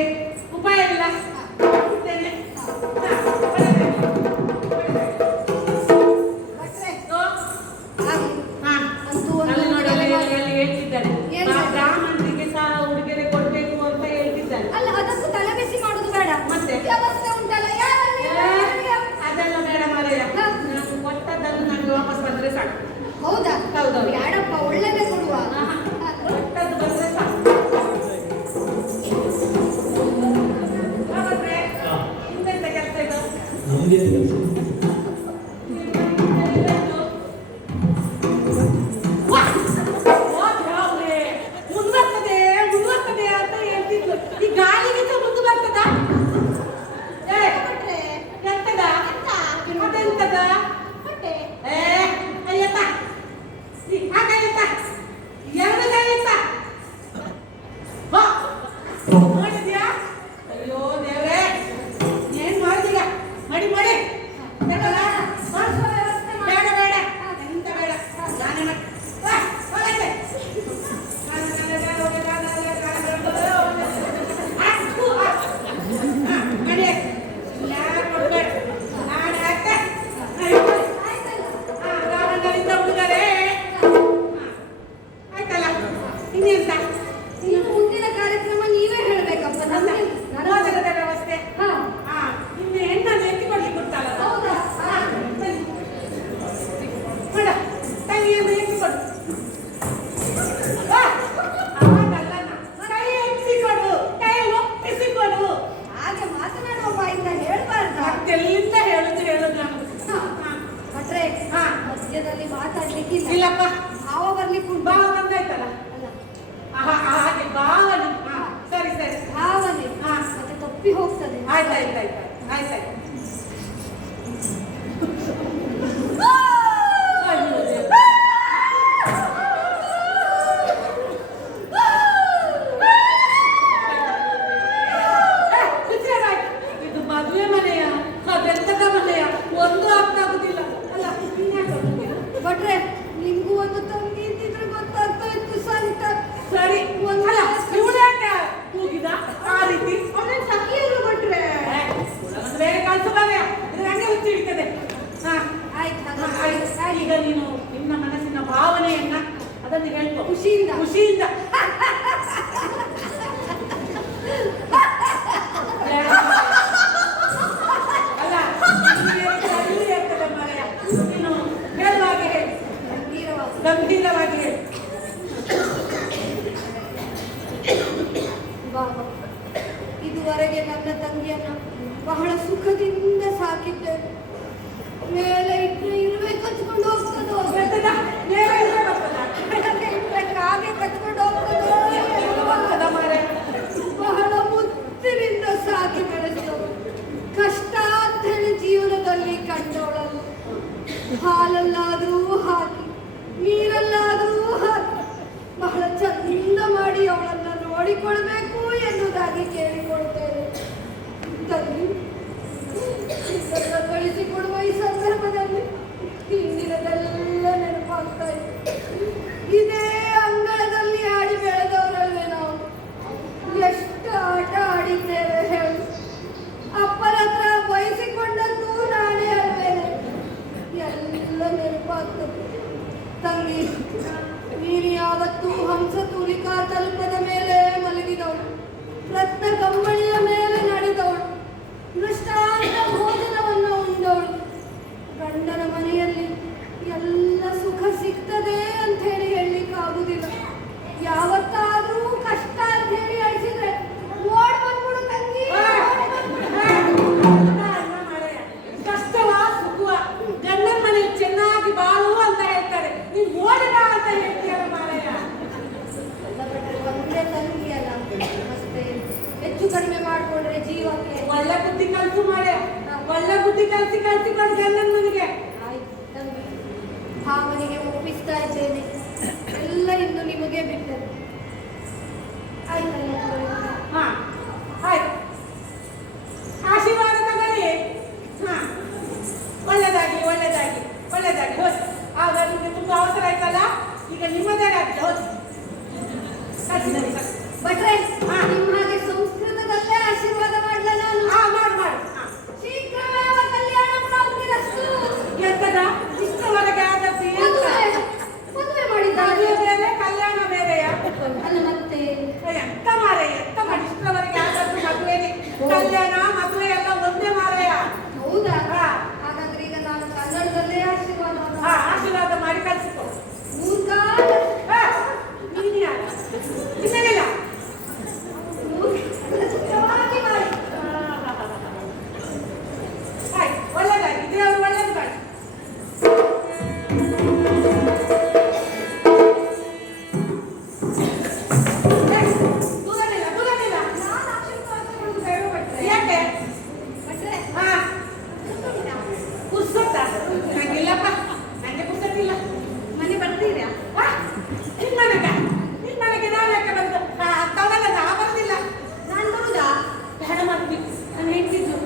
ಉಪಾಯ ಇಲ್ಲ ಇದ್ದೇನೆ. ಹಾ, ಒಳ್ಳೆದಾಯ್ತು. ಒಳ್ಳೆದಾಯ್ತು. ಭಟ್ರೆ, ಓ, ಹಾಗೆ. ಹಾ. ಅಂತೂ ಒಂದು ಅಲ್ಲಿ ನೋಡಿ ಅಲ್ಲಿ ಹೇಳ್ತಿದ್ದಾರೆ ಏನು? ಬ್ರಾಹ್ಮಣರಿಗೆ ಸಹ ಉಡುಗೊರೆ ಕೊಡ್ಬೇಕು ಅಂತ ಹೇಳ್ತಿದ್ದಾರೆ ಅಲ್ಲ, ಅದಕ್ಕೂ ತಲೆ ಬಿಸಿ ಮಾಡುದು ಬೇಡ. ಮತ್ತೆ? ವ್ಯವಸ್ಥೆ ಉಂಟಲ್ಲ, ಯಾರಲ್ಲಿ ಅದೆಲ್ಲ ಬೇಡ ಮಾರಾಯ ಹಾ. ನಾನು ಕೊಟ್ಟದ್ದನ್ನು ನನಗೆ ವಾಪಸ್ ಬಂದ್ರೆ ಸಾಕು ಹೌದಾ? ಹೌದೌದು. ಯಾಡಪ್ಪ, ಒಳ್ಳೆದೇ ಕೊಡುವ. ಆಹಾ. ಕೊಟ್ಟದ್ದು ಬಂದ್ರೆ ಸಾಕು ಹಾಗಾದ್ರೆ ಹಾ. ಹಿಂದೆಂತ ಕೆಲಸ ಇದು ನಮ್ದೇನು ಕೆಲಸ? ಮುಂದುವರ್ತದೆ ಮುಂದುವರ್ತದೆ ಅಂತ ಹೇಳ್ತಿದ್ಲು ಈ ಗಾಳಿಗಿಂತ ಮುಂದೆ ಬರ್ತದ ಭಟ್ರೆ, ಎಂತದ ಅದೆಂತದ ಭಟ್ರೆ, ಅಯ್ಯತ್ತ ಹಾಗಾಯ್ತ ಎರಡು ಗಾಯತ್ತ ನೋಡಿದ್ಯಾ ಅಯ್ಯೋ ದೇವ್ರೆ ಏನ್ ಮಾಡಿದೀಗ ಮಾಡಿ ಮಾಡಿ ತಪ್ಪಿ ಹೋಗ್ತದೆ. ಆಯ್ತಾಯ್ತಾಯ್ತು. ಇದು ಮದುವೆ ಮನೆಯ ಅದೆಂತದ ಮನೆಯ ಒಂದು ಅರ್ಥ ಆಗುದಿಲ್ಲ ಅಲ್ಲ. ಭಟ್ರೆ ನಿಮ್ಗೂ ಒಂದು ತಂಗಿ ಇದ್ದಿದ್ರೆ ಗೊತ್ತಾಗ್ತಾ ಇತ್ತು ಸಂತ. ಸರಿ ಒಂದು ಇವಳಾಕೆ ಕೂಗಿದ ಆ ರೀತಿ? ಅವಳ ಸಖಿಯಲ್ಲ ಭಟ್ರೆ. ಬೇರೆ ಕಳ್ಸು ಬಾರೆ, ಇದು ಹಂಗೆ ಹುಚ್ಚಿ ಹಿಡಿತದೆ. ಈಗ ನೀನು ನಿನ್ನ ಮನಸ್ಸಿನ ಭಾವನೆಯನ್ನ ಅದನ್ನು ಹೇಳ್ಕೊ ಖುಷಿಯಿಂದ. ಅಲ್ಲ ಇರ್ತದೆ ಮಾರಾಯ, ನೀನು ಹೇಳುವಾಗ ಹೇಳಿ, ಗಂಭೀರವಾಗಿ ಹೇಳಿ. ಬಾಬಾ, ಇದುವರೆಗೆ ನನ್ನ ತಂಗಿಯನ್ನ ಬಹಳ ಸುಖದಿಂದ ಸಾಕಿದ್ದೇನೆ. ಮೇಲೆ ಇಟ್ಟರೆ ಇರುವೆ ಕಚ್ಕೊಂಡು ಹೋಗ್ತದೋ, ಹಾಗೆ ಕಚ್ಕೊಂಡು ಹೋಗ್ತದೋ. ಬಹಳ ಮುತ್ತಿನಿಂದ ಸಾಕಿ ಬೆಳೆಸಿದವಳು, ಕಷ್ಟ ಅಂತ ಹೇಳಿ ಜೀವನದಲ್ಲಿ ಕಂಡವಳಲ್ಲ. ಹಾಲಲ್ಲಾದರೂ ಹಾಕಿ, ನೀರಲ್ಲಾದರೂ ಹಾಕಿ ಬಹಳ ಚಂದ ಮಾಡಿ ಅವಳನ್ನ ನೋಡಿಕೊಳ್ಬೇಕು ಎನ್ನುವುದಾಗಿ ಕೇಳಿಕೊಳ್ತೇನೆ. ತಂಗಿ, ಕಳಿಸಿಕೊಡುವ ಈ ಸಂದರ್ಭದಲ್ಲಿ ಹಿಂದಿನದೆಲ್ಲ ನೆನಪಾಗ್ತಾ ಇದೆ. ಇದೇ ಅಂಗಳದಲ್ಲಿ ಆಡಿ ಬೆಳೆದವರಲ್ಲೇ ನಾವು. ಎಷ್ಟು ಆಟ ಆಡಿದ್ದೇವೆ ಹೇಳಿ. ಅಪ್ಪನ ಹತ್ರ ಬಯಸಿಕೊಂಡದ್ದು ನಾನೇ ಅಲ್ವೇನೆ. ಎಲ್ಲ ನೆನಪಾಗ್ತದೆ. ತಂಗಿ, ನೀನು ಯಾವತ್ತೂ ಹಂಸ ತೂಲಿಕಾ ತಲ್ಪದ ಮೇಲೆ ಮಲಗಿದವಳು, ರತ್ನ ಕಂಬಳಿಯ ಮೇಲೆ ನಡೆದವಳು, ದೃಷ್ಟಾಂತ ಭೋಜನವನ್ನು ಉಂಡವಳು. ಗಂಡನ ಮನೆಯಲ್ಲಿ ಎಲ್ಲ ಸುಖ ಸಿಗ್ತದೆ ಅಂತ ಹೇಳಿ ಹೇಳಲಿಕ್ಕಾಗುದಿಲ್ಲ. ಯಾವತ್ತಾದ್ರೂ ಕಷ್ಟ ಅಂತ ಹೇಳಿ ಅಳಿಸಿದ್ರೆ ಓಡ್ ಬಂದ್ಬಿಡು ತಂಗಿ. ಕಷ್ಟವ ಸುಖವ ಗಂಡನ ಮನೆ ಚೆನ್ನಾಗಿ ಬಾಳು ಅಂತ ಹೇಳ್ತಾರೆ, ನೀನ್ ಓಡಿದ ಅಂತ ಹೇಳ್ತೀಯಲ್ಲ ಮಾರಾಯ. ಒಂದೇ ತಂಗಿ ಅಲ್ಲ, ಮತ್ತೆ ಹೆಚ್ಚು ಕಡಿಮೆ ಮಾಡ್ಕೊಂಡ್ರೆ ಜೀವಕ್ಕೆ. ಒಳ್ಳೆ ಬುದ್ಧಿ ಕಲ್ಸು ಮಾಡೆ, ಒಳ್ಳೆ ಬುದ್ಧಿ ಕಲ್ಸಿಕೊಂಡು ಗಂಡನ ಮನೆಗೆ. ಆಯ್ತು ತಂಗಿ, ಭಾವನೆಗೆ ಒಪ್ಪಿಸ್ತಾ ಇದ್ದೇನೆ. ಎಲ್ಲ ಇನ್ನು ನಿಮಗೆ ಬಿಟ್ಟದ್ದು. ಆಯ್ತಲ್ಲ? ಹಾ ಆಯ್ತು, ಆಶೀರ್ವಾದ ತಗೊಳ್ಳಿ. ಹಾ, ಒಳ್ಳೆದಾಗಿ ಹೋದ್. ಆಗ ನಿಮಗೆ ತುಂಬಾ ಅವಸರ ಆಯ್ತಲ್ಲ, ಈಗ ನಿಮ್ಮದೇ ಆಗಿದೆ. ಹೋದ್ ಭಟ್ರೆ, ನಿಮ್ಮ ಹಾಗೆ ಸಂಸ್ಕೃತದಲ್ಲೇ ಆಶೀರ್ವಾದ ಮಾಡ್ಲ ನಾನು? ಮಾಡು. ಶೀಘ್ರವೇ ಕಲ್ಯಾಣ ಪ್ರಾಪ್ತಿರಸ್ತು. ಎಂತದ ಇಷ್ಟವರೆಗೆ ಆದದ್ದು ಮದುವೆ ಮಾಡಿದ್ದಾರೆ, ಬೇರೆ ಕಲ್ಯಾಣ ಬೇರೆಯ? ಅಲ್ಲ ಮತ್ತೆ ಎಂತ ಮಾರಾಯ, ಎಂತ ಮಾಡಿ ಇಷ್ಟವರೆಗೆ ಆದದ್ದು ಮದುವೆನೆ. ಕಲ್ಯಾಣ ಮದುವೆ ಎಲ್ಲ ಒಂದೇ ಮಾರಾಯ. ಹೌದಾ? ಹಾಗಾದ್ರೆ ಈಗ ನಾನು ಕನ್ನಡದಲ್ಲೇ ಆಶೀರ್ವಾದ ಮಾಡಿ ಕಳಿಸಿಕೊ. ನೀನು ಯಾರು? ಇನ್ನೇನಿಲ್ಲ. ಒಳ್ಳೆದಾಗಿ ದೇವರು ಒಳ್ಳೇದು ಮಾಡಿ. ದೂರನಿಲ್ಲ. ಯಾಕೆ? ಪುಸ್ತಕ ನಂಗಿಲ್ಲಪ್ಪ, ನಂಗೆ ಪುಸ್ತಕ ಇಲ್ಲ. ಮನೆ ಬರ್ತೀರಾ? ನಿನ್ ಮನೆಗೆ ನಾನು ಯಾಕೆ ಬಂದು ತಗೊಳ್ಳಲ್ಲ, ನಾ ಬರೋದಿಲ್ಲ. ನಾನು ಬರುದಾ? ಬೇಡ ಮಾಡ್ತೀನಿ, ನಾನು ಹೇಳ್ತಿದ್ದು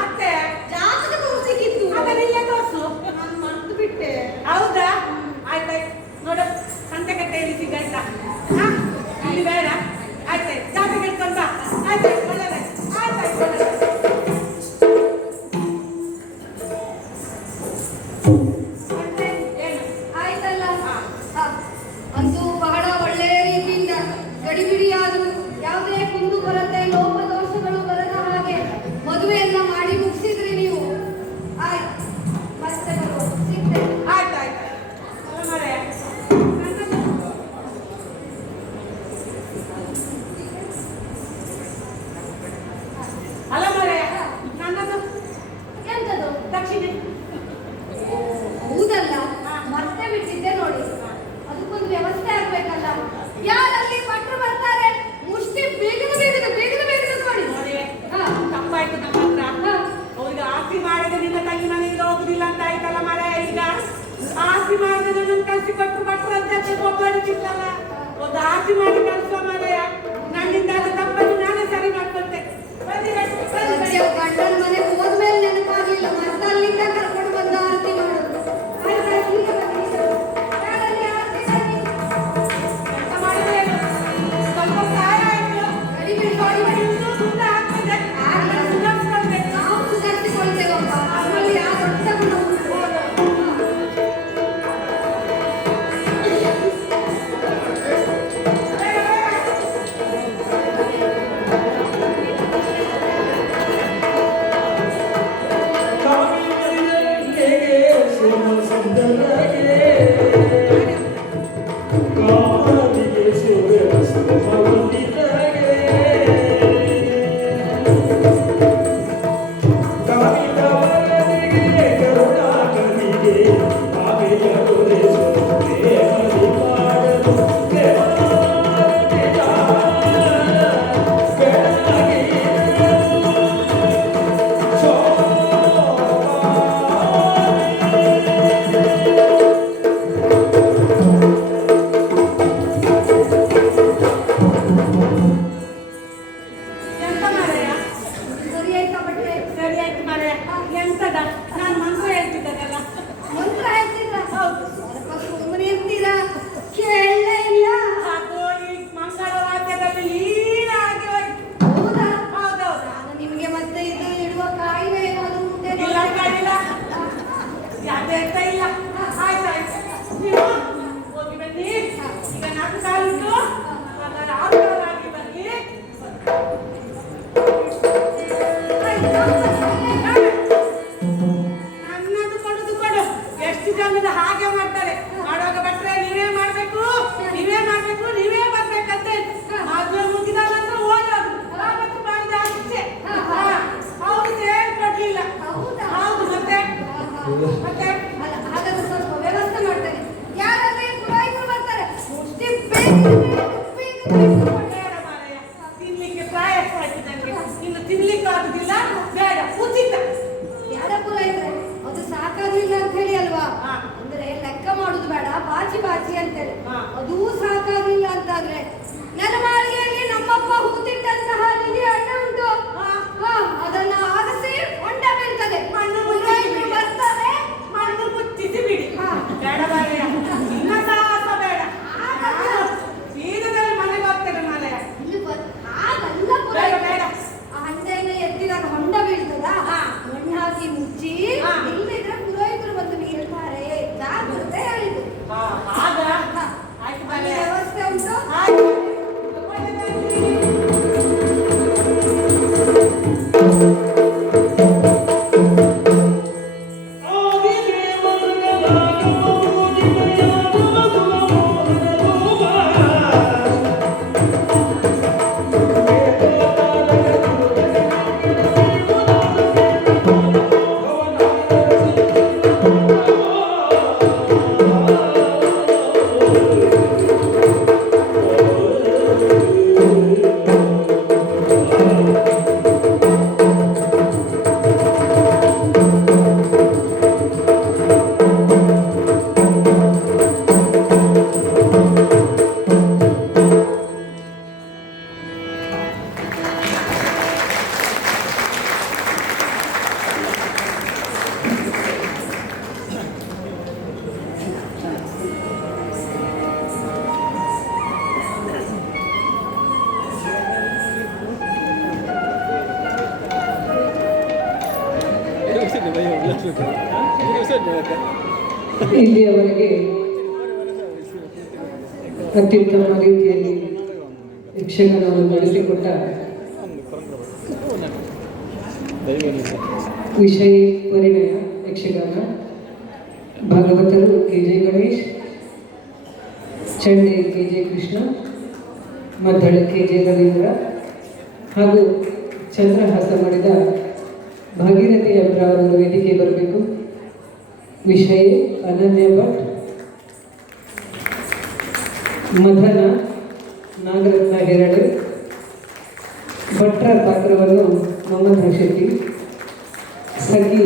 ಮತ್ತೆ ಜಾತಕ ತೋರಿಸಿಕ್ಕಿತ್ತು, ಅದನ್ನಿಲ್ಲೇ ತೋರಿಸು. ನಾನು ಮರ್ತು ಬಿಟ್ಟೆ. ಹೌದಾ? ಆಯ್ತಾಯ್ತು ನೋಡು, ಸಂತೆ ಕಟ್ಟೆಯಲ್ಲಿ ಸಿಗ್ಗಾಯ್ತ. ಇಲ್ಲಿ ಬೇಡ. ಆಯ್ತಾಯ್ತು, ಜಾತಕ ಇಟ್ಕೊಂಡ. ಆಯ್ತಾಯ್ತು, ಒಳ್ಳೆದಾಯ್ತು. ಆಯ್ತಲ್ಲ? ಅಂತೂ ಬಹಳ ಒಳ್ಳೆಯ ರೀತಿಯಿಂದ ಗಡಿಬಿಡಿಯಾದರೂ ಯಾವುದೇ ಕುಂದು ಕೊರತೆ ಲೋಪದೋಷಗಳು ಬರದ ಹಾಗೆ ಮದುವೆಯನ್ನ ಮಾಡಿ ಮುಗಿಸಿದ್ರಿ ನೀವು. ಆಯ್ತು, ಮತ್ತೆ ಬರುವ ಸಿಗ್ತೇನೆ. ಆಯ್ತಾಯ್ತು. ಮರೆ ಅಲ್ಲ ಮರೆ, ನನ್ನದು ಎಂತದು? ದಕ್ಷಿಣೆ. ಹೌದಲ್ಲ, ಮತ್ತೆ ಬಿಟ್ಟಿದ್ದೆ ನೋಡಿ. ಅದಕ್ಕೊಂದು ವ್ಯವಸ್ಥೆ ಆಗ್ಬೇಕಲ್ಲ. ಯಾರಲ್ಲಿ ಭಟ್ರು ಬರ್ತಾರೆ ಮುಷ್ಟಿ ಬಿಗಿದು ಬರ್ತಿತ್ತಲ್ಲ ಒಂದು ಆರ್ತಿ ಮಾಡಿ ಕಳಿಸುವ ಮಾರಾಯ. ನನ್ನಿಂದ ಆದ ತಪ್ಪನ್ನು ನಾನೇ ಸರಿ ಮಾಡ್ಕೊಳ್ತೆ. ಬನ್ನಿ ಬನ್ನಿ, ಬನ್ನಿ, ಬನ್ನಿ. ಸದ್ಯ ಗಂಡನ ಮನೆಗೆ ಹೋದ್ಮೇಲೆ ನೆನಪಾಗ್ಲಿಲ್ಲ, ಮತ್ತೆ ಅಲ್ಲಿಂದ ಕರ್ಕೊಂಡು ಬಂದು ಆರತಿ ಮಾಡೋದು. ಆಯ್ತು, ಆಯ್ತು, ಈಗ ಬನ್ನಿ. ಯಾರಲ್ಲಿ ಆರತಿ ಬನ್ನಿ. ಎಂತ ಮಾಡಿದ್ರೆ ಸ್ವಲ್ಪ ಸಹಾಯ ಆಯ್ತು. ಗಡಿ ಬಿಡಿ, ಗಡಿ ಬಿಡಿ. ಇನ್ನೂ ಮುಂದೆ ಆಗ್ತದೆ. ಸುಧಾರಿಸ್ಕೊಳ್ಬೇಕು. ನಾವು ಸುಧಾರಿಸಿಕೊಳ್ತೇವಪ್ಪ. ನಮ್ಮಲ್ಲಿ ಯಾವ ದೊಡ್ಡ ಗುಣ ಉಂಟು. ಎಂತ ಮಾರಾಯ? ಸರಿ ಆಯ್ತಾ ಭಟ್ರೆ? ಸರಿ ಆಯ್ತು ಮಾರಾಯ. ಎಂತದ ನಾನು ಮಂತ್ರ ಹೇಳ್ತಿದ್ದೆನಲ್ಲ. ಮಂತ್ರ ಹೇಳ್ತಿದ್ರ? ಹೌದು. ಸ್ವಲ್ಪ ಸುಮ್ಮನೆ ಇರ್ತೀರಾ? ಕೇಳಲೇ ಇಲ್ಲ. ಅದು ಈ ಮಂಗಳ ವಾಕ್ಯದಲ್ಲಿ ಲೀನಾಗಿ ಹೋಯ್ತು. ಹೌದಾ? ಹೌದೌದು. ನಾನು ನಿಮ್ಗೆ ಮತ್ತೆ ಇದು ಇಡುವ ಕಾಯಿಲೆ ಏನಾದ್ರು ಉಂಟೆ? ಇಲ್ಲ ಇಲ್ಲ ಯಾಕೆ ಅಂತ ಇಲ್ಲ. ಆಯ್ತಾಯ್ತು, ನೀವು ಹೋಗಿ ಬನ್ನಿ. ಈಗ ನಾನು ಕಾಲುಂಟು, ನಾನು ಆಗಿ ಬನ್ನಿ. ನನ್ನದು ಕೊಡುದು ಕೊಡು. ಎಷ್ಟು ಜನದ ಹಾಗೆ ಮಾಡ್ತಾರೆ. ಮಾಡುವಾಗ ಭಟ್ರೆ ನೀವೇ ಮಾಡ್ಬೇಕು, ನೀವೇ ಮಾಡ್ಬೇಕು, ನೀವೇ ಬರ್ಬೇಕಂತ ಮದುವೆ ಮುಗಿದ ನಂತರ ಓಡೋದು. ಆವತ್ತು ಮಾಡಿದ ಅಷ್ಟೇ. ಅವ್ರು ಹೇಳ್ಕೊಡ್ಲಿಲ್ಲ. ಹೌದಾ? ಹೌದು. ಮತ್ತೆ ಮತ್ತೆ ಅಲ್ಲ, ಹಾಗಾದ್ರೆ ಸ್ವಲ್ಪ ವ್ಯವಸ್ಥೆ ಮಾಡ್ತೇನೆ. ಯಾರಾದ್ರೆ ಪುರೋಹಿತರು ಬರ್ತಾರೆ. ಮುಷ್ಟಿ ಬೇಗ ಬೇಡ ಮಾರಾಯ. ತಿನ್ಲಿಕ್ಕೆ ಪ್ರಯಾಸ ಆಯ್ತು ನನಗೆ. ಇನ್ನು ತಿನ್ಲಿಕ್ಕೆ ಆಗುದಿಲ್ಲ. ಬೇಡ, ಉಚಿತ. ಯಾರ ಪುರೋಹಿತರೆ? ಅದು ಸಾಕಾಗ್ಲಿಲ್ಲ ಅಂತ ಹೇಳಿ ಅಲ್ವಾ? ಹಾ. ಅಂದ್ರೆ ಲೆಕ್ಕ ಮಾಡುದು ಬೇಡ, ಬಾಚಿ ಬಾಚಿ ಅಂತೇಳಿ. ಹಾ. ಅದೂ ಸಾಕಾಗ್ಲಿಲ್ಲ ಅಂತಾದ್ರೆ ನನ್ನ ಮಾಳಿಗೆಯಲ್ಲಿ ನಮ್ಮಪ್ಪ ಹೂತಿಟ್ಟಂತಹ ನಿಧಿ ಹಣ್ಣೆ ಉಂಟು. ಹಾ, ಅದನ್ನ ಆರಿಸಿ ಹೊಂಡ ಬೀಳ್ತದೆ. ಮಣ್ಣು ಪುರೋಹಿತರು ಬರ್ತಾರೆ. ಮಣ್ಣು ಮುಚ್ಚಿಸಿ ಬಿಡಿ. ಹಾ. ಬೇಡ ಮಾರಾಯ, ಇನ್ನ ಸಾಹಸ ಬೇಡ. ಸೀದದಲ್ಲಿ ಮನೆಗೆ ಹೋಗ್ತೇನೆ ಮಾರಾಯ. ಇಲ್ಲಿ ಹಾಗಲ್ಲ ಬೇಡ ಪುರೋಹಿತರೆ. ಬೇಡ. ಆ ಹಂಡೆಯನ್ನು ಎತ್ತಿದಾಗ ಹೊಂಡ ಬೀಳ್ತದ, ಹಾ. ಮಣ್ಣು ಹಾಕಿ ಮುಚ್ಚಿ. ಹಾ. ಇಲ್ಲದಿದ್ರೆ ಪುರೋಹಿತರು ಬಂದು ನೀಡ್ತಾರೆ. ಜಾಗ್ರತೆ ಹೇಳಿದ್ದು. ಆಗ ಹಾ. ಆಯ್ತು ಅಲ್ಲಿ ಮಾರಾಯ. ವ್ಯವಸ್ಥೆ ಉಂಟು. ಆಯ್ತು. ಇಲ್ಲಿಯವರೆಗೆ ಅತ್ಯುತ್ತಮ ರೀತಿಯಲ್ಲಿ ಯಕ್ಷಗಾನವನ್ನು ನಡೆಸಿಕೊಟ್ಟ ವಿಷಯ ಪರಿಣಯ ಯಕ್ಷಗಾನ ಭಾಗವತರು ಕೆ.ಜೆ. ಗಣೇಶ್, ಚಂಡೆ ಕೆ.ಜೆ. ಕೃಷ್ಣ, ಮದ್ದಳ ಕೆ.ಜೆ. ರವೀಂದ್ರ ಹಾಗೂ ಚಂದ್ರಹಾಸ ಮಾಡಿದ ಭಾಗೀರಥಿ ಅವರವರು ವೇದಿಕೆ ಬರಬೇಕು. ವಿಷಯ ಅನನ್ಯ ಭಟ್, ಮದನ ನಾಗರತ್ನ ಹೆರಡು, ಭಟ್ರ ಪಾತ್ರವನ್ನು ಮಮತಾ ಶೆಟ್ಟಿ, ಸಖಿ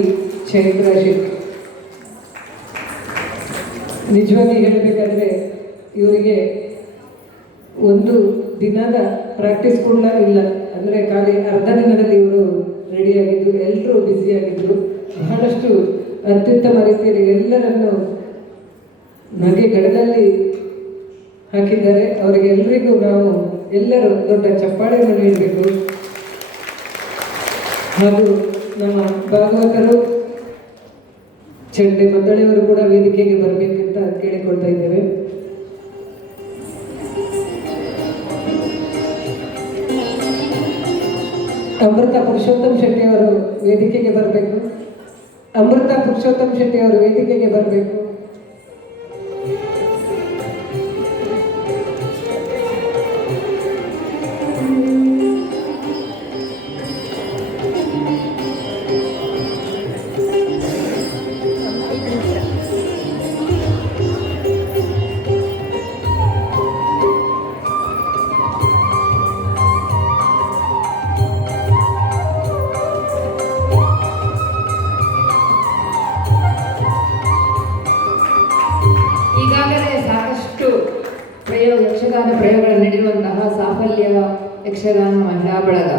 ಚೈತ್ರ ಶೆಟ್ಟಿ. ನಿಜವಾಗಿ ಹೇಳಬೇಕಾದ್ರೆ ಇವರಿಗೆ ಒಂದು ದಿನದ ಪ್ರಾಕ್ಟೀಸ್ ಕೂಡ ಇಲ್ಲ. ಅಂದರೆ ಖಾಲಿ ಅರ್ಧ ದಿನದಲ್ಲಿ ಇವರು ರೆಡಿಯಾಗಿದ್ದು, ಎಲ್ಲರೂ ಬ್ಯುಸಿಯಾಗಿದ್ದರು. ಬಹಳಷ್ಟು ಅತ್ಯುತ್ತಮ ರೀತಿಯಲ್ಲಿ ಎಲ್ಲರನ್ನು ನಗೆಗಡಲಲ್ಲಿ ಹಾಕಿದ್ದಾರೆ. ಅವರಿಗೆ ಎಲ್ಲರಿಗೂ ನಾವು ಎಲ್ಲರೂ ದೊಡ್ಡ ಚಪ್ಪಾಳೆಯನ್ನು ನೀಡಬೇಕು. ಹಾಗೂ ನಮ್ಮ ಭಾಗವತರು ಚಂಡೆ ಮದ್ದಳೆಯವರು ಕೂಡ ವೇದಿಕೆಗೆ ಬರಬೇಕಂತ ಕೇಳಿಕೊಳ್ತಾ ಇದ್ದೇವೆ. ಅಮೃತ ಪುರುಷೋತ್ತಮ್ ಶೆಟ್ಟಿ ಅವರು ವೇದಿಕೆಗೆ ಬರಬೇಕು. ಅಮೃತ ಪುರುಷೋತ್ತಮ್ ಶೆಟ್ಟಿ ಅವರು ವೇದಿಕೆಗೆ ಬರಬೇಕು. ಈಗಾಗಲೇ ಸಾಕಷ್ಟು ಯಕ್ಷಗಾನ ಪ್ರಯೋಗಗಳು ನೀಡಿರುವಂತಹ ಸಾಫಲ್ಯ ಯಕ್ಷಗಾನ ಮಹಿಳಾ ಬಳಗ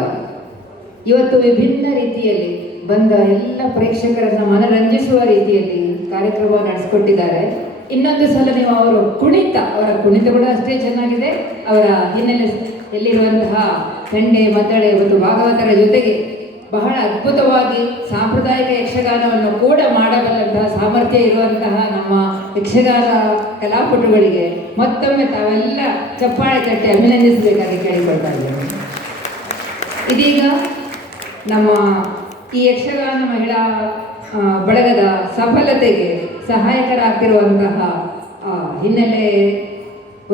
ಇವತ್ತು ವಿಭಿನ್ನ ರೀತಿಯಲ್ಲಿ ಬಂದ ಎಲ್ಲ ಪ್ರೇಕ್ಷಕರನ್ನ ಮನರಂಜಿಸುವ ರೀತಿಯಲ್ಲಿ ಕಾರ್ಯಕ್ರಮ ನಡೆಸಿಕೊಟ್ಟಿದ್ದಾರೆ. ಇನ್ನೊಂದು ಸಲ ನೀವು ಅವರ ಕುಣಿತ ಕೂಡ ಅಷ್ಟೇ ಚೆನ್ನಾಗಿದೆ. ಅವರ ಹಿನ್ನೆಲೆಯಲ್ಲಿರುವಂತಹ ಚಂಡೆ ಮದ್ದಳೆ ಮತ್ತು ಭಾಗವತರ ಜೊತೆಗೆ ಬಹಳ ಅದ್ಭುತವಾಗಿ ಸಾಂಪ್ರದಾಯಿಕ ಯಕ್ಷಗಾನವನ್ನು ಕೂಡ ಮಾಡಬಲ್ಲಂತಹ ಸಾಮರ್ಥ್ಯ ಇರುವಂತಹ ನಮ್ಮ ಯಕ್ಷಗಾನ ಕಲಾಪಟುಗಳಿಗೆ ಮತ್ತೊಮ್ಮೆ ತಾವೆಲ್ಲ ಚಪ್ಪಾಳೆ ತಟ್ಟಿ ಅಭಿನಂದಿಸಬೇಕಾಗಿ ಕೇಳಿಕೊಳ್ತಾ ಇದ್ದೇವೆ. ಇದೀಗ ನಮ್ಮ ಈ ಯಕ್ಷಗಾನ ಮಹಿಳಾ ಬಳಗದ ಸಫಲತೆಗೆ ಸಹಾಯಕರಾಗ್ತಿರುವಂತಹ ಹಿನ್ನೆಲೆ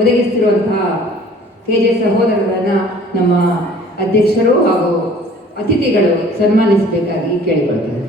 ಒದಗಿಸ್ತಿರುವಂತಹ KJ ಸಹೋದರರನ್ನ ನಮ್ಮ ಅಧ್ಯಕ್ಷರು ಹಾಗೂ ಅತಿಥಿಗಳು ಸನ್ಮಾನಿಸಬೇಕಾಗಿ ಕೇಳಿಕೊಳ್ತೇವೆ.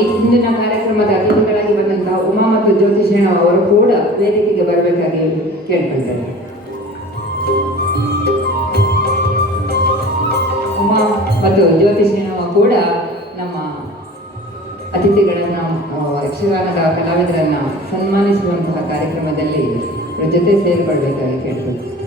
ಈ ಹಿಂದಿನ ಕಾರ್ಯಕ್ರಮದ ಅತಿಥಿಗಳಾಗಿ ಬಂದಂತಹ ಉಮಾ ಮತ್ತು ಜ್ಯೋತಿಷೇಣ ಅವರು ಕೂಡ ವೇದಿಕೆಗೆ ಬರಬೇಕಾಗಿ ಕೇಳ್ಕೊಳ್ತಾರೆ. ಉಮಾ ಮತ್ತು ಜ್ಯೋತಿಷೇಣ ಕೂಡ ನಮ್ಮ ಅತಿಥಿಗಳನ್ನು ಯಕ್ಷಗಾನದ ಕಲಾವಿದರನ್ನು ಸನ್ಮಾನಿಸುವಂತಹ ಕಾರ್ಯಕ್ರಮದಲ್ಲಿ ಜೊತೆ ಸೇರಿಕೊಳ್ಬೇಕಾಗಿ ಕೇಳ್ಕೊಳ್ತಾರೆ.